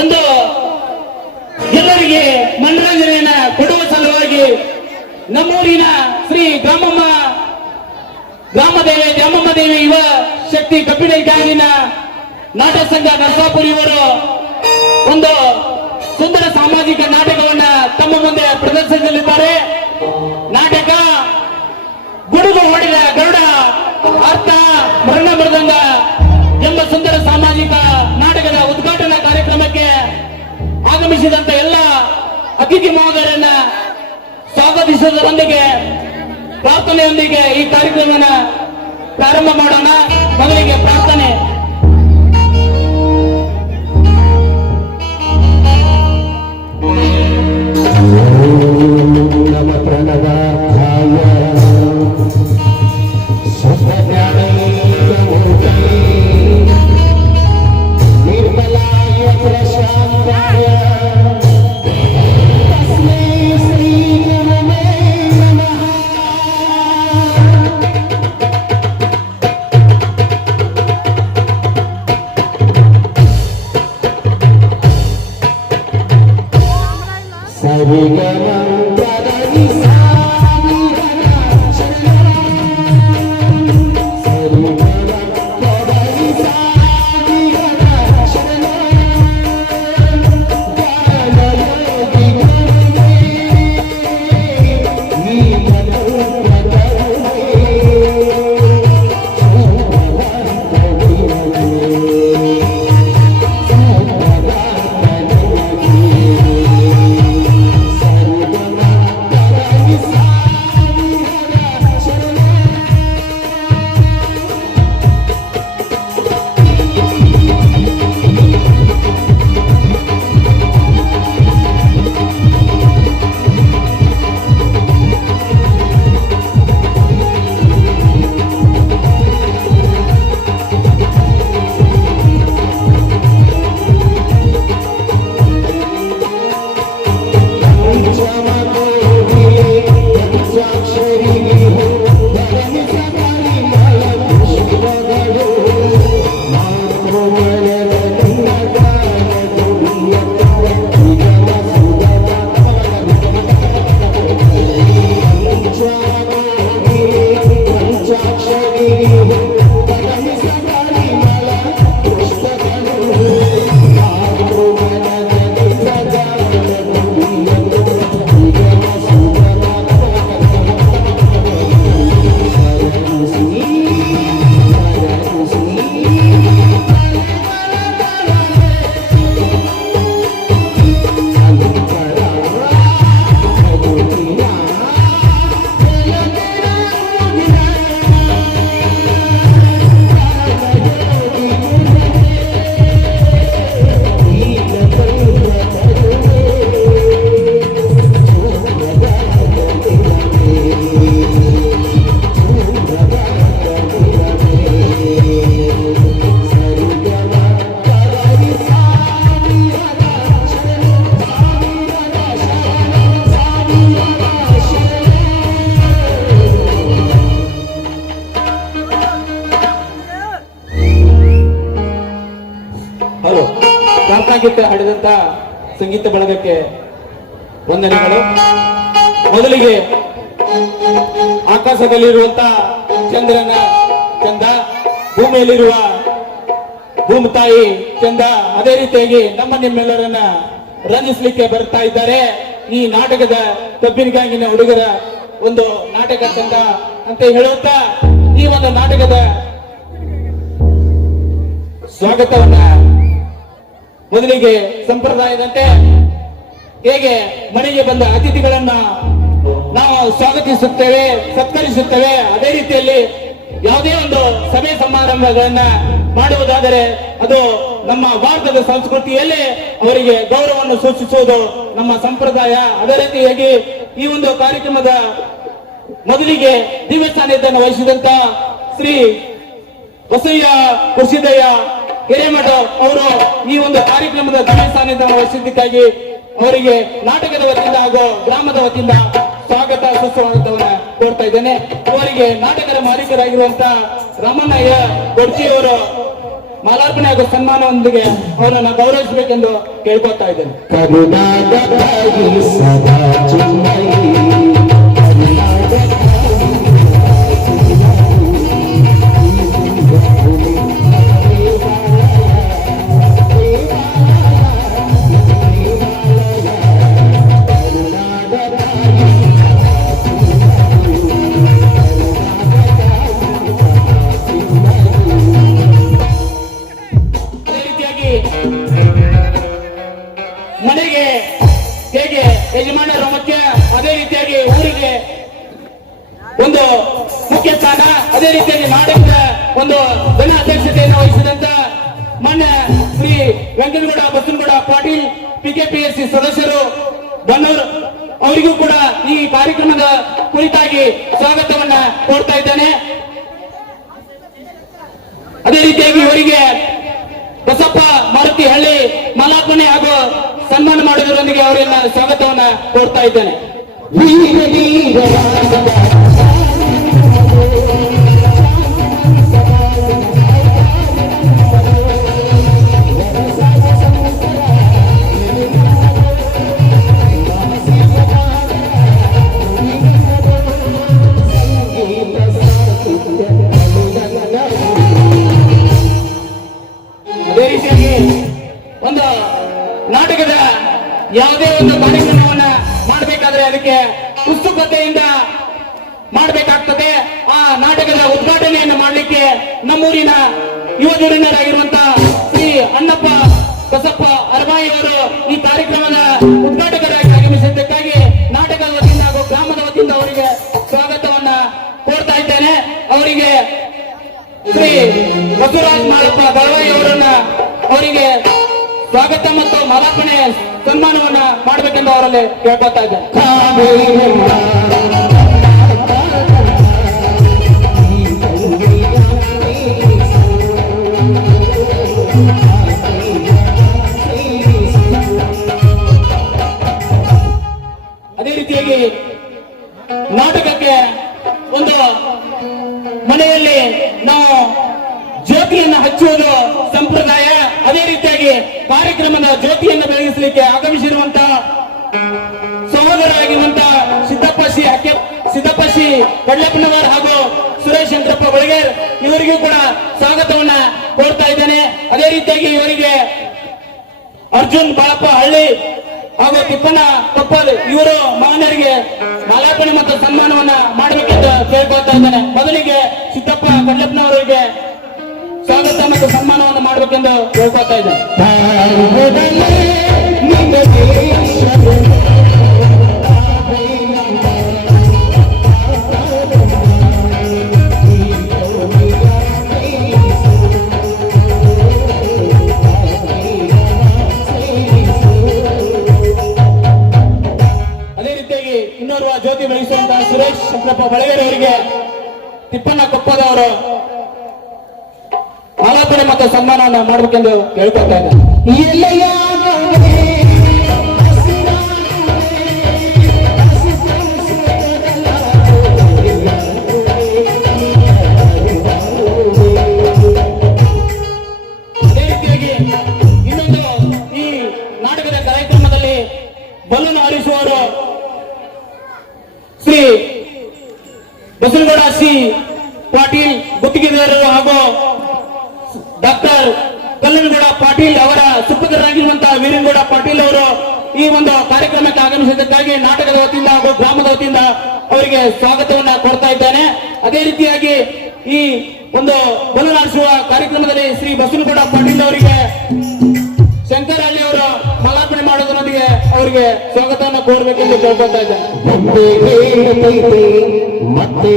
ಒಂದು ಎಲ್ಲರಿಗೆ ಮನರಂಜನೆಯನ್ನ ಕೊಡುವ ಸಲುವಾಗಿ ನಮ್ಮೂರಿನ ಶ್ರೀ ಗ್ರಾಮಮ್ಮ ದೇವಿ ಯುವ ಶಕ್ತಿ ಕಬ್ಬಿಣ ಗ್ಯಾಂಗಿನ ನಾಟಕ ಸಂಘ ನರಸಾಪುರ ಇವರು ಒಂದು ಸುಂದರ ಸಾಮಾಜಿಕ ನಾಟಕವನ್ನ ತಮ್ಮ ಮುಂದೆ ಪ್ರದರ್ಶಿಸಲಿದ್ದಾರೆ. ನಾಟಕ ಗುಡುಗು ಹೊಡೆದ ಗರುಡ ಅರ್ಥ ಮರಣ ಮೃದಂಗ ಎಂಬ ಸುಂದರ ಸಾಮಾಜಿಕ ನಾಟಕದ ಉದ್ಘಾಟನಾ ಕಾರ್ಯಕ್ರಮಕ್ಕೆ ಆಗಮಿಸಿದಂತ ಎಲ್ಲ ಅತಿಥಿ ಮಹೋದಯರನ್ನ ಸ್ವಾಗತಿಸುವುದರೊಂದಿಗೆ ಪ್ರಾರ್ಥನೆಯೊಂದಿಗೆ ಈ ಕಾರ್ಯಕ್ರಮನ ಪ್ರಾರಂಭ ಮಾಡೋಣ. ಮೊದಲಿಗೆ ಪ್ರಾರ್ಥನೆ. ನಮ ಪ್ರಣವಾಯ ನಿರ್ಮಲಾಯ ಪ್ರಶಾಂತಾಯ ತಸ್ಮೈ ಶ್ರೀ ನಮಃ ನಮಃ. ಗೀತೆ ಹಾಡಿದಂತ ಸಂಗೀತ ಬಳಗಕ್ಕೆ ವಂದನೆಗಳು. ಮೊದಲಿಗೆ ಆಕಾಶದಲ್ಲಿರುವಂತ ಚಂದ್ರನ ಚಂದ, ಭೂಮಿಯಲ್ಲಿರುವ ಭೂಮಿ ತಾಯಿ ಚಂದ, ಅದೇ ರೀತಿಯಾಗಿ ನಿಮ್ಮೆಲ್ಲರನ್ನ ರಂಜಿಸ್ಲಿಕ್ಕೆ ಬರ್ತಾ ಇದ್ದಾರೆ. ಈ ನಾಟಕದ ಕಬ್ಬಿನ ಗ್ಯಾಂಗಿನ ಹುಡುಗರ ಒಂದು ನಾಟಕ ಚಂದ ಅಂತ ಹೇಳುತ್ತಾ ಈ ಒಂದು ನಾಟಕದ ಸ್ವಾಗತವನ್ನ ಮೊದಲಿಗೆ ಸಂಪ್ರದಾಯದಂತೆ ಹೇಗೆ ಮನೆಗೆ ಬಂದ ಅತಿಥಿಗಳನ್ನ ನಾವು ಸ್ವಾಗತಿಸುತ್ತೇವೆ, ಸತ್ಕರಿಸುತ್ತೇವೆ, ಅದೇ ರೀತಿಯಲ್ಲಿ ಯಾವುದೇ ಒಂದು ಸಭೆ ಸಮಾರಂಭಗಳನ್ನ ಮಾಡುವುದಾದರೆ ಅದು ನಮ್ಮ ಭಾರತದ ಸಂಸ್ಕೃತಿಯಲ್ಲಿ ಅವರಿಗೆ ಗೌರವವನ್ನು ಸೂಚಿಸುವುದು ನಮ್ಮ ಸಂಪ್ರದಾಯ. ಅದೇ ರೀತಿಯಾಗಿ ಈ ಒಂದು ಕಾರ್ಯಕ್ರಮದ ಮೊದಲಿಗೆ ದಿವ್ಯ ಸಾನ್ನಿಧ್ಯವನ್ನು ವಹಿಸಿದಂತ ಶ್ರೀ ಬಸಯ್ಯ ಕುರ್ಸಿದಯ್ಯ ಹಿರೇಮಠ ಅವರು ಈ ಒಂದು ಕಾರ್ಯಕ್ರಮದ ದಿವ್ಯ ಸಾನ್ನಿಧ್ಯವನ್ನು ವಹಿಸಿದ್ದಕ್ಕಾಗಿ ಅವರಿಗೆ ನಾಟಕದ ವತಿಯಿಂದ ಹಾಗೂ ಗ್ರಾಮದ ವತಿಯಿಂದ ಸ್ವಾಗತ ಸುಸ್ವಾಗತವನ್ನ ಕೋರ್ತಾ ಇದ್ದೇನೆ. ಅವರಿಗೆ ನಾಟಕದ ಮಾಲೀಕರಾಗಿರುವಂತಹ ರಾಮಣ್ಣಯ್ಯ ಗೊಡ್ಜಿಯವರು ಮಾಲಾರ್ಪಣೆ ಹಾಗೂ ಸನ್ಮಾನದೊಂದಿಗೆ ಅವರನ್ನು ಗೌರವಿಸಬೇಕೆಂದು ಕೇಳ್ಕೊತಾ ಇದ್ದೇನೆ. ಕರುಣಾದ ತಾಯಿ ಸದಾ ಚಿನ್ಮಯಿ ಕರುಣಾದ ಅದೇ ರೀತಿಯಾಗಿ ಮನೆಗೆ ಹೇಗೆ ಯಜಮಾನರ ಮುಖ್ಯ, ಅದೇ ರೀತಿಯಾಗಿ ಊರಿಗೆ ಒಂದು ಮುಖ್ಯ ಸ್ಥಾನ, ಅದೇ ರೀತಿಯಾಗಿ ನಾಡಿನ ಒಂದು ಜನ ಅಧ್ಯಕ್ಷತೆಯನ್ನು ವಹಿಸಿದಂತ ಮಾನ್ಯ ಶ್ರೀ ವೆಂಕಟಗೌಡ ಬಸನಗೌಡ ಪಾಟೀಲ್ PKPSC ಸದಸ್ಯರು ಬನ್ನೂರ್ ಅವರಿಗೂ ಕೂಡ ಈ ಕಾರ್ಯಕ್ರಮದ ಕುರಿತಾಗಿ ಸ್ವಾಗತವನ್ನ ಕೋರ್ತಾ ಇದ್ದೇನೆ. ಅದೇ ರೀತಿಯಾಗಿ ಇವರಿಗೆ ಬಸಪ್ಪ ಮಾರುತಿ ಹಳ್ಳಿ ಮಾಲಾರ್ಪಣೆ ಹಾಗೂ ಸನ್ಮಾನ ಮಾಡುವುದರೊಂದಿಗೆ ಅವರನ್ನ ಸ್ವಾಗತವನ್ನ ಕೋರ್ತಾ ಇದ್ದೇನೆ. ವೀರ ವೀರವಾದ ಅದೇ ರೀತಿಯಾಗಿ ಒಂದು ನಾಟಕದ ಯಾವುದೇ ಒಂದು ಕಾರ್ಯಕ್ರಮವನ್ನ ಮಾಡಬೇಕಾದ್ರೆ ಅದಕ್ಕೆ ಉತ್ಸುಕತೆಯಿಂದ ಮಾಡಬೇಕಾಗ್ತದೆ. ಆ ನಾಟಕದ ಉದ್ಘಾಟನೆಯನ್ನು ಮಾಡಲಿಕ್ಕೆ ನಮ್ಮೂರಿನ ಯುವ ಧುರೀಣರಾಗಿರುವಂತಹ ಶ್ರೀ ಅಣ್ಣಪ್ಪ ಬಸಪ್ಪ ಅರಬಾಯಿ ಅವರು ಈ ಕಾರ್ಯಕ್ರಮದ ಉದ್ಘಾಟಕರಾಗಿ ಆಗಮಿಸಿದ್ದಕ್ಕಾಗಿ ನಾಟಕದ ವತಿಯಿಂದ ಹಾಗೂ ಗ್ರಾಮದ ವತಿಯಿಂದ ಅವರಿಗೆ ಸ್ವಾಗತವನ್ನ ಕೋರ್ತಾ ಇದ್ದೇನೆ. ಅವರಿಗೆ ಶ್ರೀ ಬಸವರಾಜ್ ಮಾಳಪ್ಪ ದಳವಾಯಿ ಅವರಿಗೆ ಸ್ವಾಗತ ಮತ್ತು ಮಾಲಾರ್ಪಣೆ ಸನ್ಮಾನವನ್ನ ಮಾಡಬೇಕೆಂದು ಅವರಲ್ಲಿ ಕೇಳ್ಕೊತಾ ಇದ್ದೇನೆ. ಅದೇ ರೀತಿಯಾಗಿ ನಾಟಕಕ್ಕೆ ಒಂದು ಮನೆಯಲ್ಲಿ ನಾವು ಜ್ಯೋತಿಯನ್ನು ಹಚ್ಚುವುದು ಸಂಪ್ರದಾಯ. ಅದೇ ರೀತಿಯಾಗಿ ಕಾರ್ಯಕ್ರಮದ ಜ್ಯೋತಿಯನ್ನು ಬೆಳಗಿಸಲಿಕ್ಕೆ ಆಗಮಿಸಿರುವಂತಹ ಸಹೋದರರಾಗಿರುವಂತಹ ಸಿದ್ದಪ್ಪ ಸಿ ಕಡ್ಲೆಪ್ಪನವರ್ ಹಾಗೂ ಸುರೇಶ್ ಶಂಕರಪ್ಪ ಬಳಿಗೇರ್ ಇವರಿಗೂ ಕೂಡ ಸ್ವಾಗತವನ್ನ ಕೋರ್ತಾ ಇದ್ದೇನೆ. ಅದೇ ರೀತಿಯಾಗಿ ಇವರಿಗೆ ಅರ್ಜುನ್ ಬಾಳಪ್ಪ ಹಳ್ಳಿ ಹಾಗೂ ತಿಪ್ಪಣ್ಣ ಕೊಪ್ಪಲ್ ಇವರು ಮಗನರಿಗೆ ಮಾಲಾರ್ಪಣೆ ಮತ್ತು ಸನ್ಮಾನವನ್ನ ಮಾಡಬೇಕೆಂದು ಕೇಳ್ಕೊಳ್ತಾ ಇದ್ದೇನೆ. ಮೊದಲಿಗೆ ಸಿದ್ದಪ್ಪ ಕಡ್ಲೆಪ್ಪನವರಿಗೆ ಸ್ವಾಗತ ಮತ್ತು ಸನ್ಮಾನವನ್ನು ಮಾಡಬೇಕೆಂದು ಕೇಳ್ಕೊಳ್ತಾ ಇದ್ದೇನೆ. ಅದೇ ರೀತಿಯಾಗಿ ಇನ್ನೋರ್ವ ಜ್ಯೋತಿ ಬೆಳೆಸುವಂತಹ ಸುರೇಶ್ ಶಂಕರಪ್ಪ ಬಳಿಗೇರಿ ಅವರಿಗೆ ತಿಪ್ಪಣ್ಣ ಕೊಪ್ಪದವರು ಮಾಲಾರ್ಪಣೆ ಮತ್ತು ಸನ್ಮಾನವನ್ನು ಮಾಡಬೇಕೆಂದು ಕೇಳ್ಕೊಳ್ತಾ ಇದ್ದಾರೆ. ಅದೇ ರೀತಿಯಾಗಿ ಇನ್ನೊಂದು ಈ ನಾಟಕದ ಕಾರ್ಯಕ್ರಮದಲ್ಲಿ ಬಲೂನ್ ಹಾರಿಸುವವರು ಶ್ರೀ ಬಸನಗೌಡ ಸಿ ಪಾಟೀಲ್ ಗುತ್ತಿಗೆದಾರರು ಹಾಗೂ ಡಾಕ್ಟರ್ ಕಲ್ಲನಗೌಡ ಪಾಟೀಲ್ ಅವರ ಸುಪುತ್ರರಾಗಿರುವಂತಹ ವೀರನಗೌಡ ಪಾಟೀಲ್ ಅವರು ಈ ಒಂದು ಕಾರ್ಯಕ್ರಮಕ್ಕೆ ಆಗಮಿಸಿದ್ದಕ್ಕಾಗಿ ನಾಟಕದ ವತಿಯಿಂದ ಹಾಗೂ ಗ್ರಾಮದ ವತಿಯಿಂದ ಅವರಿಗೆ ಸ್ವಾಗತವನ್ನ ಕೊಡ್ತಾ ಇದ್ದೇನೆ. ಅದೇ ರೀತಿಯಾಗಿ ಈ ಒಂದು ಬಲೂನ್ ಹಾರಿಸುವ ಕಾರ್ಯಕ್ರಮದಲ್ಲಿ ಶ್ರೀ ಬಸನಗೌಡ ಪಾಟೀಲ್ ಅವರಿಗೆ ಶಂಕರಹಳ್ಳಿ ಅವರು ಮಾಲಾರ್ಪಣೆ ಮಾಡೋದರೊಂದಿಗೆ ಅವರಿಗೆ ಸ್ವಾಗತವನ್ನು ಕೋರಬೇಕೆಂದು ಕೇಳ್ಕೊತಾ ಇದ್ದೇನೆ. ಮತ್ತೆ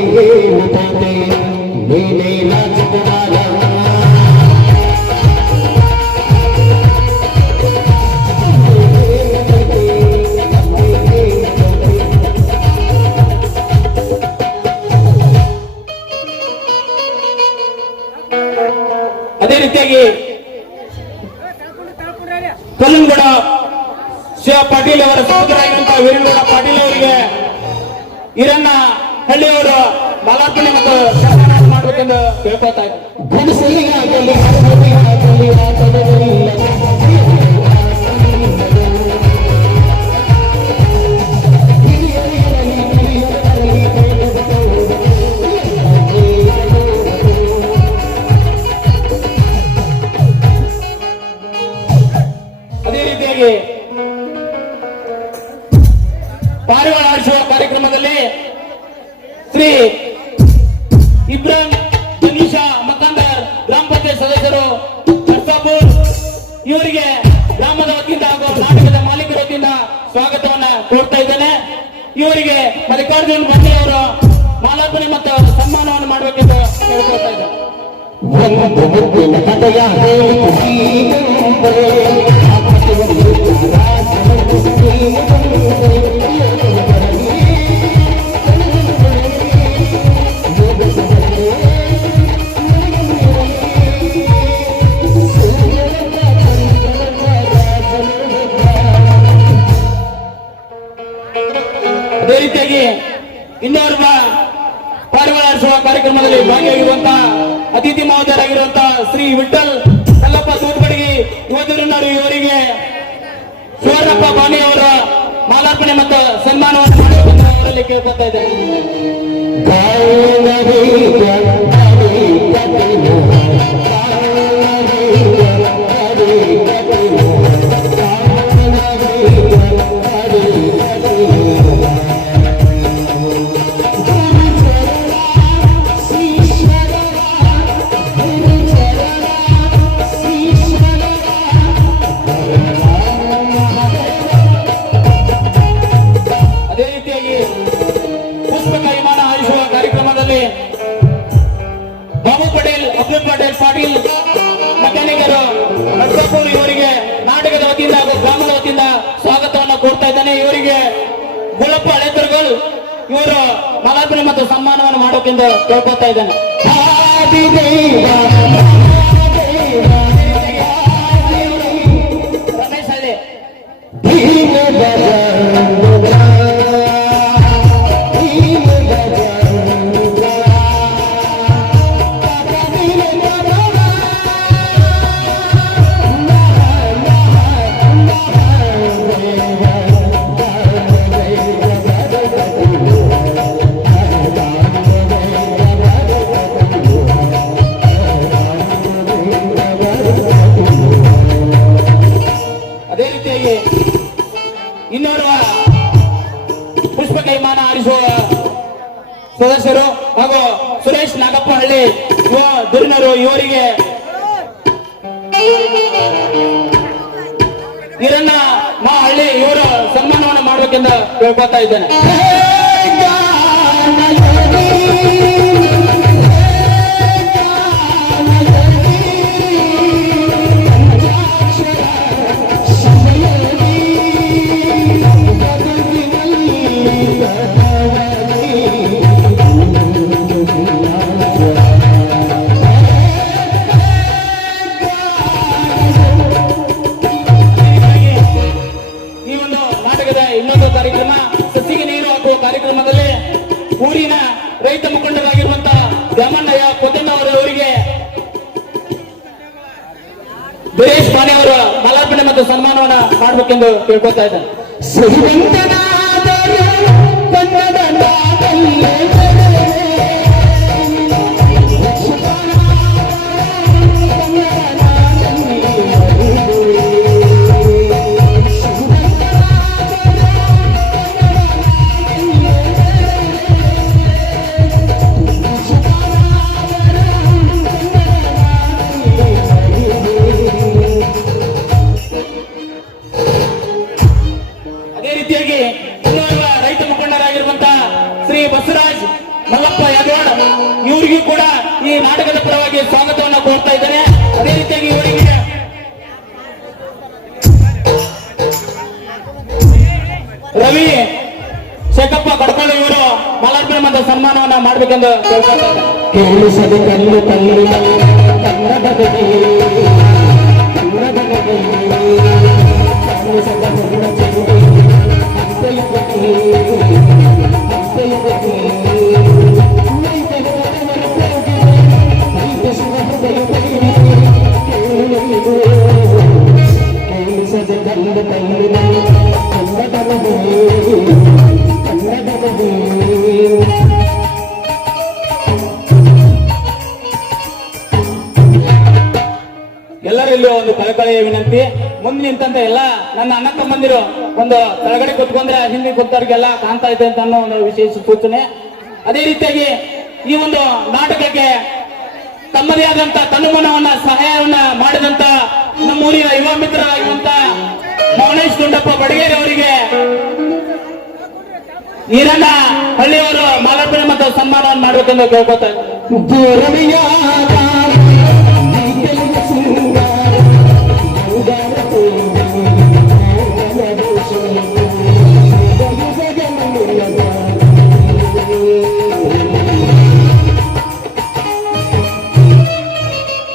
ಅದೇ ರೀತಿಯಾಗಿ ಕಲ್ಲನಗೌಡ ಶಿವ ಪಾಟೀಲ್ ಅವರ ಸಹೋದರಾಗಿರುವಂತಹ ವೀರನಗೌಡ ಪಾಟೀಲ್ ಅವರಿಗೆ ಈರಣ್ಣ ಹಳ್ಳಿಯವರು ಮಾಲಾರ್ಪಣೆ ಮತ್ತು ಸನ್ಮಾನ ಮಾಡಬೇಕೆಂದು ಕೇಳ್ಕೊತಾ ಇದ್ದಾರೆ. ಶ್ರೀ ಇಬ್ರಾಹಿಂ ಜಂಗೀಶಾ ಮಕ್ಕಂದರ್ ಗ್ರಾಮ ಪಂಚಾಯತ್ ಸದಸ್ಯರು ನರ್ಸಾಪುರ್ ಇವರಿಗೆ ಗ್ರಾಮದ ವತಿಯಿಂದ ಹಾಗೂ ನಾಟಕದ ಮಾಲೀಕರ ವತಿಯಿಂದ ಸ್ವಾಗತವನ್ನ ಕೋರ್ತಾ ಇದ್ದೇನೆ. ಇವರಿಗೆ ಮಲ್ಲಿಕಾರ್ಜುನ್ ಬಂಡಿ ಅವರು ಮಾಲಾರ್ಪಣೆ ಮತ್ತು ಸನ್ಮಾನವನ್ನು ಮಾಡಬೇಕೆಂದು ಕೇಳ್ಕೊಳ್ತಾ ಇದ್ದೇನೆ. ಒಂದು ಮುತ್ತಿನ ಕಥೆಯ ಅದೇ ರೀತಿಯಾಗಿ ಇನ್ನೋರ್ವ ಪಾರಿವಾಳ ಕಾರ್ಯಕ್ರಮದಲ್ಲಿ ಭಾಗಿಯಾಗಿರುವಂತಹ ಅತಿಥಿ ಮಹೋದಯರಾಗಿರುವಂತಹ ಶ್ರೀ ವಿಠಲ್ ಕಲ್ಲಪ್ಪ ತೂತ್ಬಡಗಿ ಯುವಜನರು ಇವರಿಗೆ ಸುವರ್ಣಪ್ಪ ಬಾಣಿ ಅವರ ಮಾಲಾರ್ಪಣೆ ಮತ್ತು ಸನ್ಮಾನವನ್ನು ಮಾಡಬೇಕೆಂದು ಅವರಲ್ಲಿ ಕೇಳ್ಕೊತಾ ಇದ್ದಾರೆ. ಅದೇ ರೀತಿಯಾಗಿ ಪುಷ್ಪಕ ವಿಮಾನ ಹಾರಿಸುವ ಕಾರ್ಯಕ್ರಮದಲ್ಲಿ ಬಾಬು ಪಟೇಲ್ ಅಬ್ದುಲ್ ಪಟೇಲ್ ಪಾಟೀಲ್ ಮೆಕ್ಯಾನಿಕರು ನಡ್ಸಾಪುರ್ ಇವರಿಗೆ ನಾಟಕದ ವತಿಯಿಂದ ಹಾಗೂ ಗ್ರಾಮದ ವತಿಯಿಂದ ಸ್ವಾಗತವನ್ನು ಕೋರ್ತಾ ಇದ್ದಾನೆ. ಇವರಿಗೆ ಗುಳಪ್ಪ ಹಳೆತರ್ಗಳು ಇವರು ಮಾಲಾರ್ಪಣೆ ಮತ್ತು ಸನ್ಮಾನವನ್ನು ಮಾಡೋಕೆಂದು ಕೇಳ್ಕೊತಾ ಇದ್ದಾನೆ. ರಮೇಶ್ ಹಳ್ಳಿ ಅದೇ ರೀತಿಯಾಗಿ ಇನ್ನೋರ್ವ ಪುಷ್ಪಕ ವಿಮಾನ ಹಾರಿಸುವ ಸದಸ್ಯರು ಹಾಗೂ ಸುರೇಶ್ ನಾಗಪ್ಪ ಹಳ್ಳಿ ಯುವ ಧುರೀಣರು ಇವರಿಗೆ ಈರಣ್ಣ ಮಾ ಹಳ್ಳಿ ಇವರ ಸನ್ಮಾನವನ್ನು ಮಾಡಬೇಕೆಂದು ಕೇಳ್ಕೊತಾ ಇದ್ದೇನೆ. ಈ ಒಂದು ನಾಟಕದ ಇನ್ನೊಂದು ಕಾರ್ಯಕ್ರಮ ಸಸಿಗೆ ನೀರು ಹಾಕುವ ಕಾರ್ಯಕ್ರಮದಲ್ಲಿ ಊರಿನ ರೈತ ಮುಖಂಡರಾಗಿರುವಂತಹ ದ್ಯಾಮಣ್ಣಯ್ಯ ಕೊತ್ತಂದವರವರಿಗೆ ದಿನೇಶ್ ಪಾಣಿ ಅವರ ಮಾಲಾರ್ಪಣೆ ಮತ್ತು ಸನ್ಮಾನವನ್ನ ಮಾಡಬೇಕೆಂದು ಕೇಳ್ಕೊತಾ ಇದ್ದಾರೆ. ಅದೇ ರೀತಿಯಾಗಿ ಇನ್ನೋರ್ವ ರೈತ ಮುಖಂಡರಾಗಿರುವಂತಹ ಶ್ರೀ ಬಸವರಾಜ್ ಮಲ್ಲಪ್ಪ ಯಾದವಾಡ್ ಇವರಿಗೂ ಕೂಡ ಈ ನಾಟಕದ ಪರವಾಗಿ ಸ್ವಾಗತವನ್ನು ಕೋರ್ತಾ ಇದ್ದೇನೆ. ಅದೇ ರೀತಿಯಾಗಿ ಇವರಿಗೆ ರವಿ ಶೇಖಪ್ಪ ಕಡ್ಕೊಳ್ಳಿ ಇವರು ಮಾಲಾರ್ಪಣೆ ಮತ್ತು ಸನ್ಮಾನವನ್ನ ಮಾಡಬೇಕೆಂದು ಕೇಳ್ಕೊತಾ ಇದ್ದಾರೆ. ಕೇಳಿಸದ ಕಲ್ಲು ಕಲ್ಲಿನ ಕನ್ನಡದ ಎಲ್ಲರಲ್ಲಿ ಒಂದು ಕಳಕಳಿಯ ವಿನಂತಿ, ಮುಂದೆ ನಿಂತಂತ ಎಲ್ಲ ನನ್ನ ಅಣ್ಣ ತಮ್ಮಂದಿರು ಒಂದು ಕೆಳಗಡೆ ಕುತ್ಕೊಂಡ್ರೆ ಹಿಂದೆ ಕೂತವ್ರಿಗೆಲ್ಲ ಕಾಣ್ತಾ ಇದೆ ಅಂತ ಅನ್ನೋ ಒಂದು ವಿಶೇಷ ಸೂಚನೆ. ಅದೇ ರೀತಿಯಾಗಿ ಈ ಒಂದು ನಾಟಕಕ್ಕೆ ತಮ್ಮದೇ ಆದಂತ ತನುಮನವನ್ನ ಸಹಾಯವನ್ನ ಮಾಡಿದಂತ ನಮ್ಮೂರಿನ ಯುವ ಮಿತ್ರರಾಗಿರುವಂತ ಮೌನೇಶ್ ಗುಂಡಪ್ಪ ಬಡಗೇರಿ ಅವರಿಗೆ ಈರಣ್ಣ ಹಳ್ಳಿಯವರು ಮಾಲಾರ್ಪಣೆ ಮತ್ತು ಸನ್ಮಾನವನ್ನು ಮಾಡಬೇಕೆಂದು ಕೇಳ್ಕೊತಾ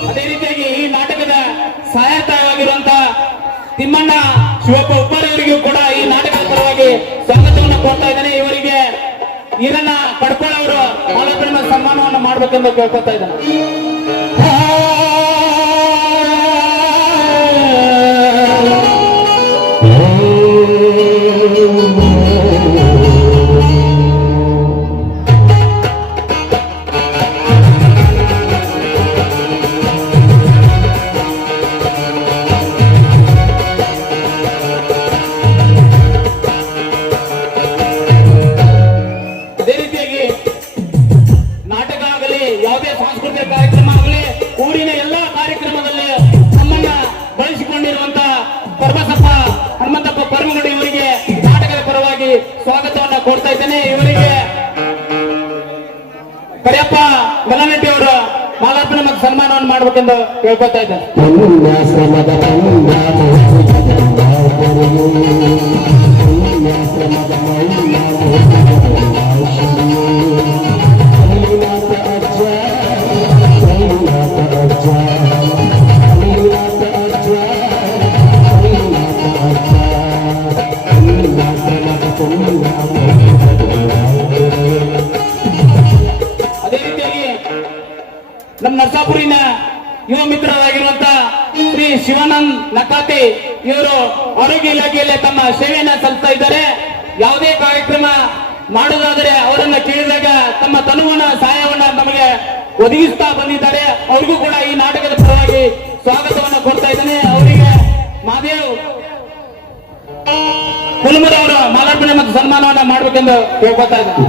ಅದೇ ರೀತಿಯಾಗಿ ಈ ನಾಟಕದ ಸಹಾಯಕವಾಗಿರುವಂತ ತಿಮ್ಮಣ್ಣ ಶಿವಪ್ಪ ಉಪ್ಪಾರವರಿಗೂ ಕೂಡ ಈ ನಾಟಕದ ಪರವಾಗಿ ಸ್ವಾಗತವನ್ನು ಕೊಡ್ತಾ ಇದ್ದಾನೆ. ಇವರಿಗೆ ಈರಣ್ಣ ಪಡ್ಕೋಳ ಅವರು ಮಾಲಾರ್ಪಣೆ ಸನ್ಮಾನವನ್ನು ಮಾಡಬೇಕೆಂದು ಕೇಳ್ಕೊತಾ ಇದ್ದಾನೆ. ಅದೇ ರೀತಿಯಾಗಿ ನಾಟಕ ಆಗಲಿ ಯಾವುದೇ ಸಾಂಸ್ಕೃತಿಕ ಕಾರ್ಯಕ್ರಮ ಆಗಲಿ ಊರಿನ ಎಲ್ಲಾ ಕಾರ್ಯಕ್ರಮದಲ್ಲಿ ನಮ್ಮನ್ನ ಬಳಸಿಕೊಂಡಿರುವಂತ ಪರಮಸಪ್ಪ ಹನುಮಂತಪ್ಪ ಪರಮಗುಡಿ ಇವರಿಗೆ ನಾಟಕದ ಪರವಾಗಿ ಸ್ವಾಗತವನ್ನ ಕೊಡ್ತಾ ಇದ್ದೇನೆ. ಇವರಿಗೆ ಕರಿಯಪ್ಪ ಗಲನಟ್ಟಿ ಅವರು ಮಾಲಾರ್ಪಣೆ ಮತ್ತು ಸನ್ಮಾನವನ್ನು ಮಾಡಬೇಕೆಂದು ಕೇಳ್ಕೊತಾ ಇದ್ದಾರೆ. ಅದೇ ರೀತಿಯಾಗಿ ನಮ್ಮ ನರಸಾಪುರಿನ ಯುವ ಮಿತ್ರರಾಗಿರುವಂತ ಶ್ರೀ ಶಿವಾನಂದ್ ನಕಾತೆ ಇವರು ಆರೋಗ್ಯ ಇಲಾಖೆಯಲ್ಲಿ ತಮ್ಮ ಸೇವೆಯನ್ನ ಸಲ್ಲಿಸ್ತಾ ಇದ್ದಾರೆ. ಯಾವುದೇ ಕಾರ್ಯಕ್ರಮ ಮಾಡುವುದಾದರೆ ಅವರನ್ನ ಕೇಳಿದಾಗ ತಮ್ಮ ತನುವನ್ನ ಸಹಾಯವನ್ನ ನಮಗೆ ಒದಗಿಸ್ತಾ ಬಂದಿದ್ದಾರೆ. ಅವ್ರಿಗೂ ಕೂಡ ಈ ನಾಟಕದ ಪರವಾಗಿ ಸ್ವಾಗತವನ್ನ ಕೊಡ್ತಾ ಇದ್ದೇನೆ. ಅವರಿಗೆ ಮಹಾದೇವ್ ಕುಲಮುರ ಅವರು ಮಾಲಾರ್ಪಣೆ ಮತ್ತು ಸನ್ಮಾನವನ್ನ ಮಾಡಬೇಕೆಂದು ಕೇಳ್ಕೊತಾ ಇದ್ದಾರೆ.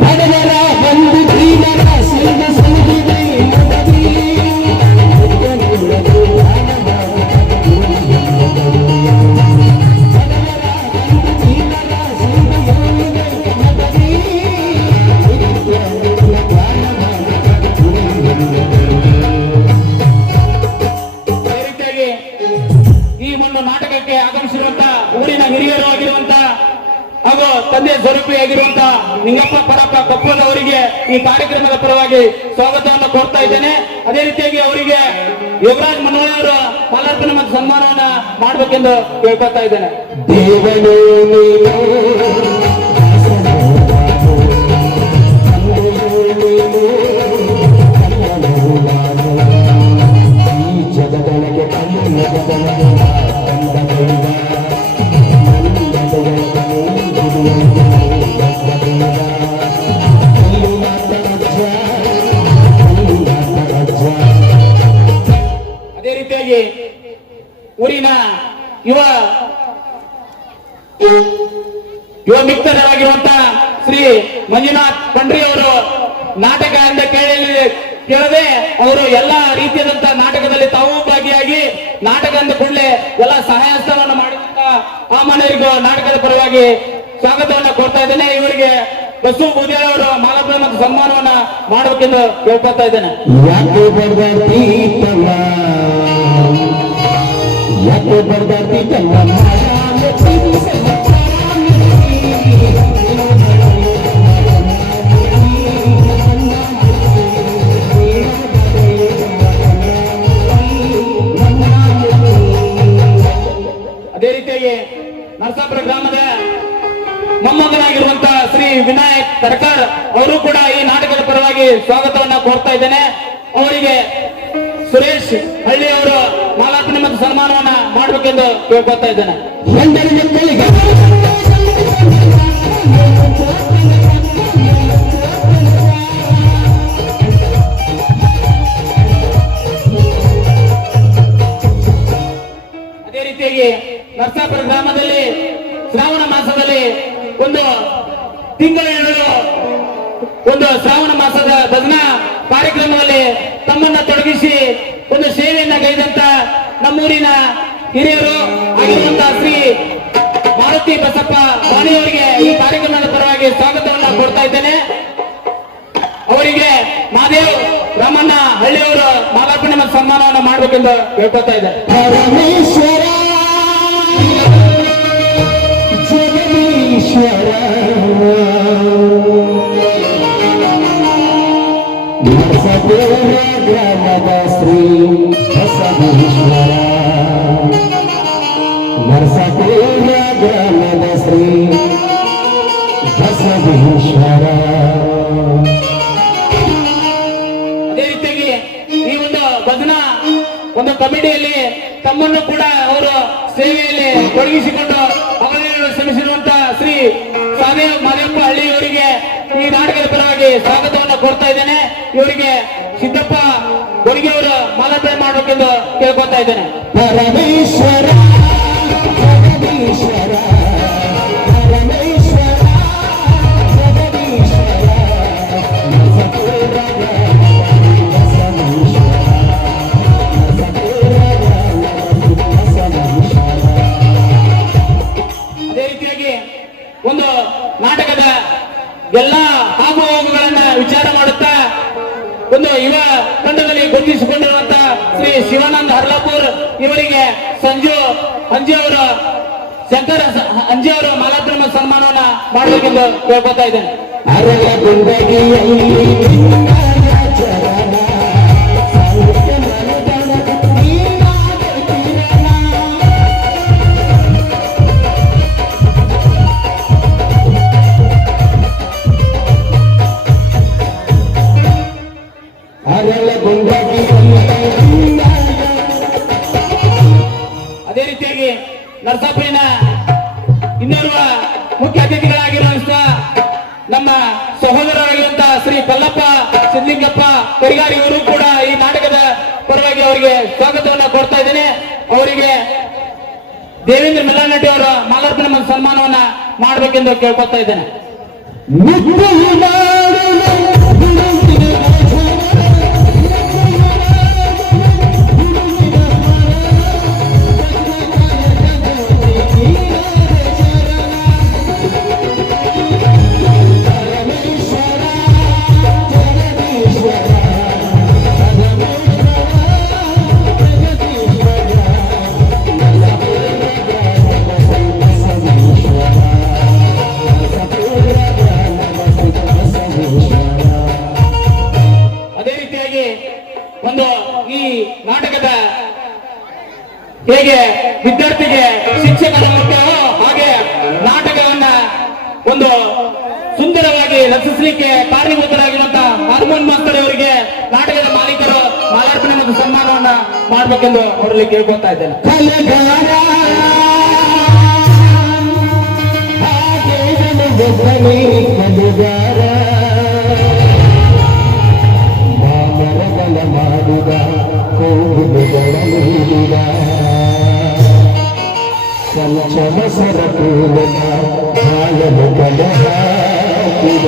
ಅದೇ ರೀತಿಯಾಗಿ ಈ ಒಂದು ನಾಟಕಕ್ಕೆ ಆಗಮಿಸಿರುವಂತ ಊರಿನ ಹಿರಿಯರು ಆಗಿರುವಂತ ಹಾಗೂ ತಂದೆ ಸ್ವರೂಪಿಯಾಗಿರುವಂತ ನಿಂಗಪ್ಪ ಪರಪ್ಪ ಕಪ್ಪದ ಅವರಿಗೆ ಈ ಕಾರ್ಯಕ್ರಮದ ಪರವಾಗಿ ಸ್ವಾಗತವನ್ನು ಕೊಡ್ತಾ ಇದ್ದೇನೆ. ಅದೇ ರೀತಿಯಾಗಿ ಅವರಿಗೆ ಯೋಗರಾಜ್ ಮನೋಹರ್ ಅವರ ಮಾಲಾರ್ಪಣೆ ಮತ್ತು ಸನ್ಮಾನವನ್ನ ಮಾಡಬೇಕೆಂದು ಕೇಳ್ಕೊತಾ ಇದ್ದೇನೆ. ಅದೇ ರೀತಿಯಾಗಿ ಊರಿನ ಯುವ ಮಿತ್ರರಾಗಿರುವಂತ ಶ್ರೀ ಮಂಜುನಾಥ್ ಪಂಡ್ರಿ ಅವರು ನಾಟಕ ಅಂತ ಕೇಳದೆ ಅವರು ಎಲ್ಲಾ ರೀತಿಯಾದಂತಹ ನಾಟಕದಲ್ಲಿ ತಾವು ಭಾಗಿಯಾಗಿ ನಾಟಕ ಅಂದ ಕೂಡಲೇ ಎಲ್ಲ ಸಹಾಯಸ್ಥವನ್ನು ಮಾಡಿದಂತ ಆ ಮನೆಯವರಿಗೂ ನಾಟಕದ ಪರವಾಗಿ ಸ್ವಾಗತವನ್ನ ಕೊಡ್ತಾ ಇದ್ದೇನೆ. ಇವರಿಗೆ ಬಸು ಬೂದಿಯಾಳ ಅವರು ಮಾಲಾರ್ಪಣೆ ಮತ್ತು ಸನ್ಮಾನವನ್ನ ಮಾಡಬೇಕೆಂದು ಕೇಳ್ಕೊತಾ ಇದ್ದೇನೆ. ಅದೇ ರೀತಿಯಾಗಿ ನರಸಾಪುರ ಗ್ರಾಮದ ಮೊಮ್ಮಗನಾಗಿರುವಂತಹ ಶ್ರೀ ವಿನಾಯಕ್ ತರಕಾರ್ ಅವರು ಕೂಡ ಈ ನಾಟಕದ ಪರವಾಗಿ ಸ್ವಾಗತವನ್ನ ಕೋರ್ತಾ ಇದ್ದೇನೆ. ಅವರಿಗೆ ಸುರೇಶ್ ಹಳ್ಳಿ ಅವರು ಮಾಲಾರ್ಪಣೆ ಮತ್ತು ಸನ್ಮಾನವನ್ನ ಮಾಡಬೇಕೆಂದು ಕೇಳ್ಕೊತಾ ಇದ್ದೇನೆ. ಅದೇ ರೀತಿಯಾಗಿ ನರಸಾಪುರ ಗ್ರಾಮದಲ್ಲಿ ಶ್ರಾವಣ ಮಾಸದಲ್ಲಿ ಒಂದು ತಿಂಗಳ ಒಂದು ಶ್ರಾವಣ ಮಾಸದ ಭಜನಾ ಕಾರ್ಯಕ್ರಮದಲ್ಲಿ ತಮ್ಮನ್ನ ತೊಡಗಿಸಿ ಒಂದು ಸೇವೆಯನ್ನ ಗೈದಂತ ನಮ್ಮೂರಿನ ಹಿರಿಯರು ಆಗಿರುವಂತಹ ಶ್ರೀ ಮಾರುತಿ ಬಸಪ್ಪ ವಾಣಿಯವರಿಗೆ ಈ ಕಾರ್ಯಕ್ರಮದ ಪರವಾಗಿ ಸ್ವಾಗತವನ್ನ ಕೊಡ್ತಾ ಇದ್ದೇನೆ. ಅವರಿಗೆ ಮಾದೇವ್ ರಾಮಣ್ಣ ಹಳ್ಳಿಯವರು ಮಾಲಾರ್ಪಣೆ ಮತ್ತು ಸನ್ಮಾನವನ್ನು ಮಾಡಬೇಕೆಂದು ಕೇಳ್ಕೊತಾ ಇದ್ದಾರೆ. ಪರಮೇಶ್ವರ ಜಗದೀಶ್ವರ ನರಸಪುರ ಗ್ರಾಮದ ಶ್ರೀ ಬಸವೇಶ್ವರ ನರಸಪುರ ಗ್ರಾಮದ ಶ್ರೀ ಬಸವೇಶ್ವರ. ಅದೇ ರೀತಿಯಾಗಿ ಈ ಒಂದು ಭಜನಾ ಒಂದು ಕಮಿಟಿಯಲ್ಲಿ ತಮ್ಮನ್ನು ಕೂಡ ಅವರು ಸೇವೆಯಲ್ಲಿ ತೊಡಗಿಸಿಕೊಂಡು ಅವರನ್ನು ಶ್ರಮಿಸಿರುವಂತಹ ಶ್ರೀ ಸಾದೇವ್ ಮಾದೇವಪ್ಪ ಹಳ್ಳಿಯವರಿಗೆ ಈ ನಾಟಕದ ಪರವಾಗಿ ಸ್ವಾಗತವನ್ನು ಕೊಡ್ತಾ ಇದ್ದೇನೆ. ಇವರಿಗೆ ಸಿದ್ದಪ್ಪ ಗೊರಗಿಯವರು ಮಾಲಾರ್ಪಣೆ ಮಾಡಬೇಕೆಂದು ಕೇಳ್ಕೊತಾ ಇದ್ದೇನೆ. ಪರಮೇಶ್ವರ ಜಗದೀಶ್ವರ ಪರಮೇಶ್ವರ ಜಗದೀಶ್ವರ ನರಸಪುರ ಗ್ರಾಮದ ಬಸವೇಶ್ವರ ನರಸಪುರ ಗ್ರಾಮದ ಬಸವೇಶ್ವರ. ಅದೇ ರೀತಿಯಾಗಿ ಒಂದು ನಾಟಕದ ಎಲ್ಲಾ ಹಾಗುಹೋಗುಗಳನ್ನ ವಿಚಾರ ಮಾಡುತ್ತಾ ಒಂದು ಯುವ ತಂಡದಲ್ಲಿ ಗುರುತಿಸಿಕೊಂಡಿರುವಂತಹ ಶ್ರೀ ಶಿವಾನಂದ ಹರ್ಲಾಪುರ್ ಇವರಿಗೆ ಸಂಜು ಅಂಜಿ ಅವರು ಶಂಕರ ಅಂಜಿ ಅವರು ಮಾಲಾರ್ಪಣೆ ಸನ್ಮಾನವನ್ನ ಮಾಡಬೇಕೆಂದು ಕೇಳ್ಕೊತಾ ಇದ್ದೇನೆ. ಅರಳ ಗುಂಡಗಿಯಲ್ಲಿ ನಿನ್ನಯ ಚರಣ ಸಾಹಿತ್ಯ ಮನದನ ನೀನಾದ ಕಿರಣ. ಅರಳ ಗುಂಡಗಿಯಲ್ಲಿ ಅದೇ ರೀತಿಯಾಗಿ ನರಸಾಪುರಿನ ಇನ್ನೋರ್ವ ಮುಖ್ಯ ಅತಿಥಿಗಳಾಗಿರುವಂತಹ ನಮ್ಮ ಸಹೋದರರಾಗಿರುವಂತಹ ಶ್ರೀ ಕಲ್ಲಪ್ಪ ಸಿದ್ಲಿಂಗಪ್ಪ ಕರಿಗಾರಿ ಇವರು ಕೂಡ ಈ ನಾಟಕದ ಪರವಾಗಿ ಅವರಿಗೆ ಸ್ವಾಗತವನ್ನ ಕೊಡ್ತಾ ಇದ್ದೇನೆ. ಅವರಿಗೆ ದೇವೇಂದ್ರ ಮಿಲಾನಟ್ಟಿ ಅವರ ಮಾಲಾರ್ಪಣೆ ಮತ್ತು ಸನ್ಮಾನವನ್ನ ಮಾಡಬೇಕೆಂದು ಕೇಳ್ಕೊತಾ ಇದ್ದೇನೆ. ಅದೇ ರೀತಿಯಾಗಿ ಒಂದು ಈ ನಾಟಕದ ಹೇಗೆ ವಿದ್ಯಾರ್ಥಿಗೆ ಶಿಕ್ಷಕನ ಮುಖ್ಯವೋ ಹಾಗೆ ನಾಟಕವನ್ನ ಒಂದು ಸುಂದರವಾಗಿ ರಚಿಸಲಿಕ್ಕೆ ಕಾರಣೀಭೂತರಾಗಿರುವಂತಹ ಹಾರ್ಮೋನ್ ಮಾಸ್ತರ್ ಅವರಿಗೆ ನಾಟಕದ ಮಾಲೀಕರು ಮಾಲಾರ್ಪಣೆ ಮತ್ತು ಸನ್ಮಾನವನ್ನ ಮಾಡಬೇಕೆಂದು ಅವರಲ್ಲಿ ಕೇಳ್ಕೊತಾ ಇದ್ದೇನೆ. ಮಾಮರಗಳ ಮಾಡಿದ ಕೋಗಿಲೆಗಳ ನೀಡಿದ ಚಂಚಲ ಸರಕೂಲನ ಹಾಯಲು ಕಲೆ ಹಾಕಿದ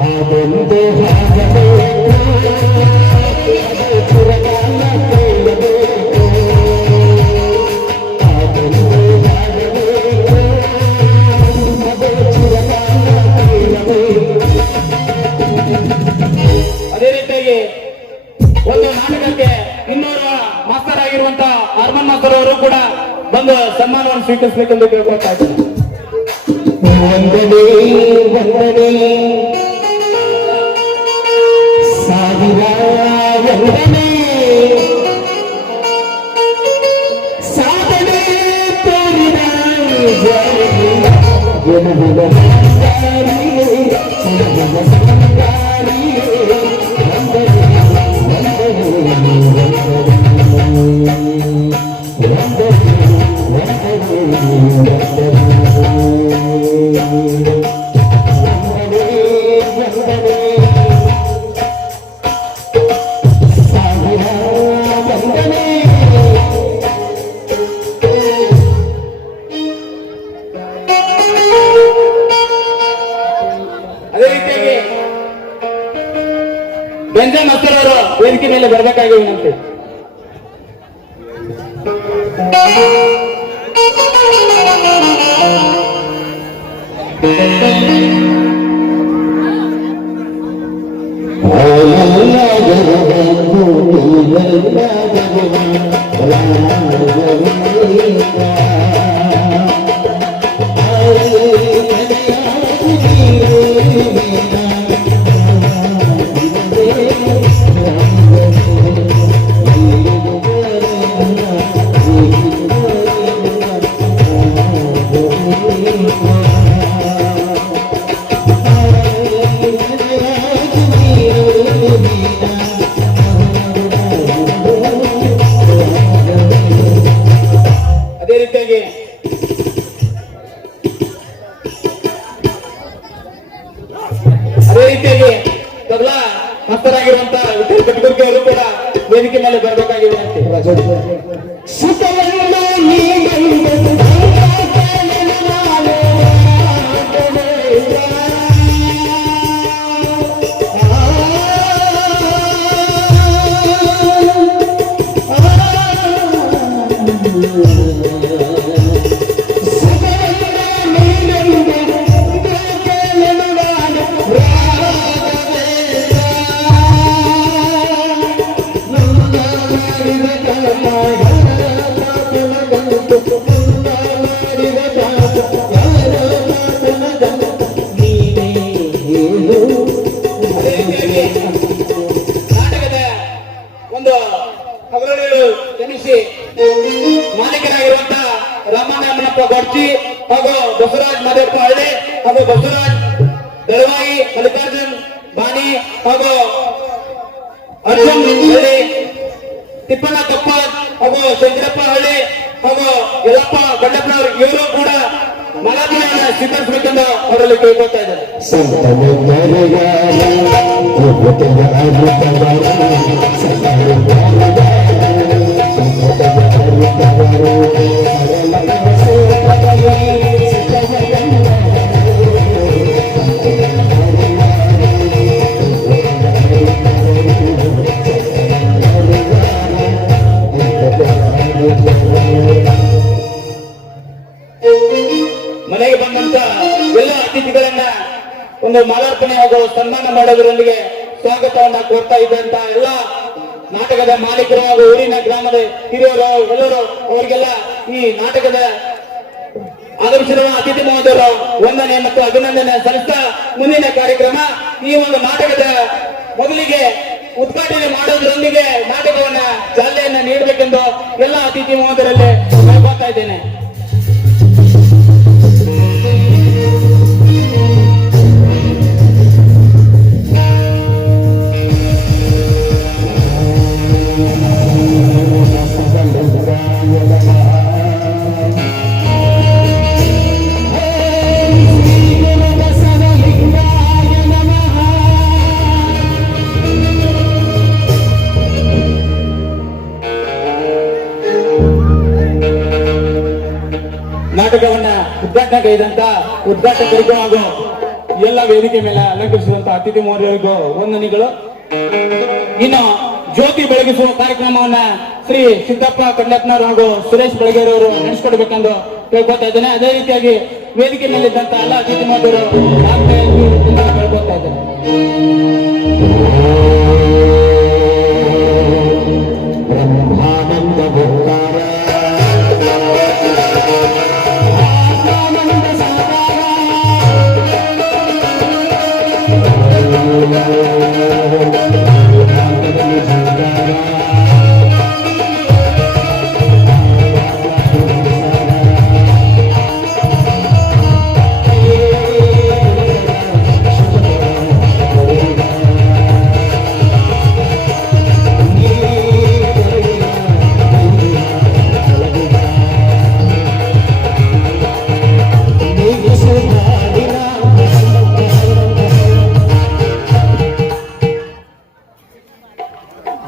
ಹಾಗೆಂದೇ ಹಾಗಬೇಕು ಚಿರಕಾಲ ಕೇಳಬೇಕು ಹಾಗೆಂದೇ ಹಾಗಬೇಕು ಅದೇ ಚಿರಕಾಲ ಕೇಳಬೇಕು. ಅದೇ ರೀತಿಯಾಗಿ ಒಂದು ನಾಟಕಕ್ಕೆ ಇನ್ನೋರ್ವ ಮಾಸ್ತರ್ ಆಗಿರುವಂತಹ ಹಾರ್ಮೋನ್ ಮಾಸ್ತರ್ ಅವರು ಕೂಡ ಬಂದು ಸನ್ಮಾನವನ್ನು ಸ್ವೀಕರಿಸಬೇಕೆಂದು ಕೇಳ್ಕೊಳ್ತಾ ಇದ್ದಾರೆ. ವಂದನೆ ವಂದನೆ ಸಾವಿರ ವಂದನೆ ಸಾಧನೆ ತೋರಿದ ಗೆಲುವಿನ ಸಂಗಾರಿಯೇ ಸುಲಭದ ಸಂಗಾರಿಯೇ ವಂದನೆ ವಂದನೆ ಮೇಲೆ ಬರಬೇಕಾಗಿ ವಿನಂತಿ. ಅದೇ ರೀತಿಯಾಗಿ ತಬಲಾ ಮಸ್ತರಾಗಿರುವಂತಹ ವಿಠಲ್ ಕಟಗುರ್ಗಿ ಅವರು ಕೂಡ ವೇದಿಕೆ ಮೇಲೆ ಬರಬೇಕಾಗಿ ವಿನಂತಿ. ನಾಟಕದ ಒಂದು ಹಗಲು ಜನಿಸಿ ಮಾಲೀಕರಾಗಿರುವಂತಹ ರಾಮಣ್ಣ ಅಮ್ಮನಪ್ಪ ಗೊಡ್ಚಿ ಹಾಗೂ ಬಸವರಾಜ್ ಮಾದೇವಪ್ಪ ಹಳ್ಳಿ ಹಾಗೂ ಬಸವರಾಜ್ ದಳವಾಯಿ ಮಲ್ಲಿಕಾರ್ಜುನ್ ಬಾಣಿ ಹಾಗೂ ಅರ್ಜುನ್ ಹಳ್ಳಿ ತಿಪ್ಪಣ್ಣ ತಪ್ಪ ಹಾಗೂ ಶಂಕರಪ್ಪ ಹಳ್ಳಿ ಹಾಗೂ ಯಲ್ಲಪ್ಪ ಗಡ್ಡಪ್ಪನವರು ಇವರು ಕೂಡ ಮಲಾಪನೆಯನ್ನು ಸ್ವೀಕರಿಸಬೇಕೆಂದು ಅವರಲ್ಲಿ ಕೇಳ್ಕೊಳ್ತಾ ಇದ್ದಾರೆ. ಮನೆಗೆ ಬಂದಂತ ಎಲ್ಲ ಅತಿಥಿಗಳನ್ನ ಒಂದು ಮಾಲಾರ್ಪಣೆ ಹಾಗೂ ಸನ್ಮಾನ ಮಾಡೋದರೊಂದಿಗೆ ಸ್ವಾಗತವನ್ನ ಕೋರ್ತಾ ಇದ್ದಂತ ಎಲ್ಲ ನಾಟಕದ ಮಾಲೀಕರು ಹಾಗೂ ಊರಿನ ಗ್ರಾಮದ ಹಿರಿಯರು ಎಲ್ಲರೂ ಅವರಿಗೆಲ್ಲ ಈ ನಾಟಕದ ಆಗಮಿಸಿರುವ ಅತಿಥಿ ಮಹೋದಯರ ವಂದನೆ ಮತ್ತು ಅಭಿನಂದನೆ ಸಲ್ಲಿಸ್ತಾ ಮುಂದಿನ ಕಾರ್ಯಕ್ರಮ ಈ ಒಂದು ನಾಟಕದ ಮೊದಲಿಗೆ ಉದ್ಘಾಟನೆ ಮಾಡೋದ್ರೊಂದಿಗೆ ನಾಟಕವನ್ನ ಚಾಲನೆಯನ್ನ ನೀಡಬೇಕೆಂದು ಎಲ್ಲ ಅತಿಥಿ ಮಹೋದಯರಲ್ಲಿ ಕೇಳ್ಕೊಳ್ತಾ ಇದ್ದೇನೆ. ನಾಟಕವನ್ನ ಉದ್ಘಾಟನೆ ಕೈದಂತ ಉದ್ಘಾಟಕರಿಗೂ ಹಾಗೂ ಎಲ್ಲ ವೇದಿಕೆ ಮೇಲೆ ಅಲಂಕರಿಸಿದಂತ ಅತಿಥಿ ಮಹೋದಯರಿಗೂ ವಂದನೆಗಳು. ಇನ್ನು ಜ್ಯೋತಿ ಬೆಳಗಿಸುವ ಕಾರ್ಯಕ್ರಮವನ್ನ ಶ್ರೀ ಸಿದ್ದಪ್ಪ ಕಡ್ಲಪ್ಪನವರು ಹಾಗೂ ಸುರೇಶ್ ಬೆಳಗೇರವರು ನಡೆಸಿಕೊಡ್ಬೇಕೆಂದು ಕೇಳ್ಕೊತಾ ಇದ್ದೇನೆ. ಅದೇ ರೀತಿಯಾಗಿ ವೇದಿಕೆ ಮೇಲಿದ್ದಂತ ಎಲ್ಲ ಅತಿಥಿ ಮಹೋದಯರು ಕೇಳ್ಕೊತಾ ಇದ್ದೇನೆ.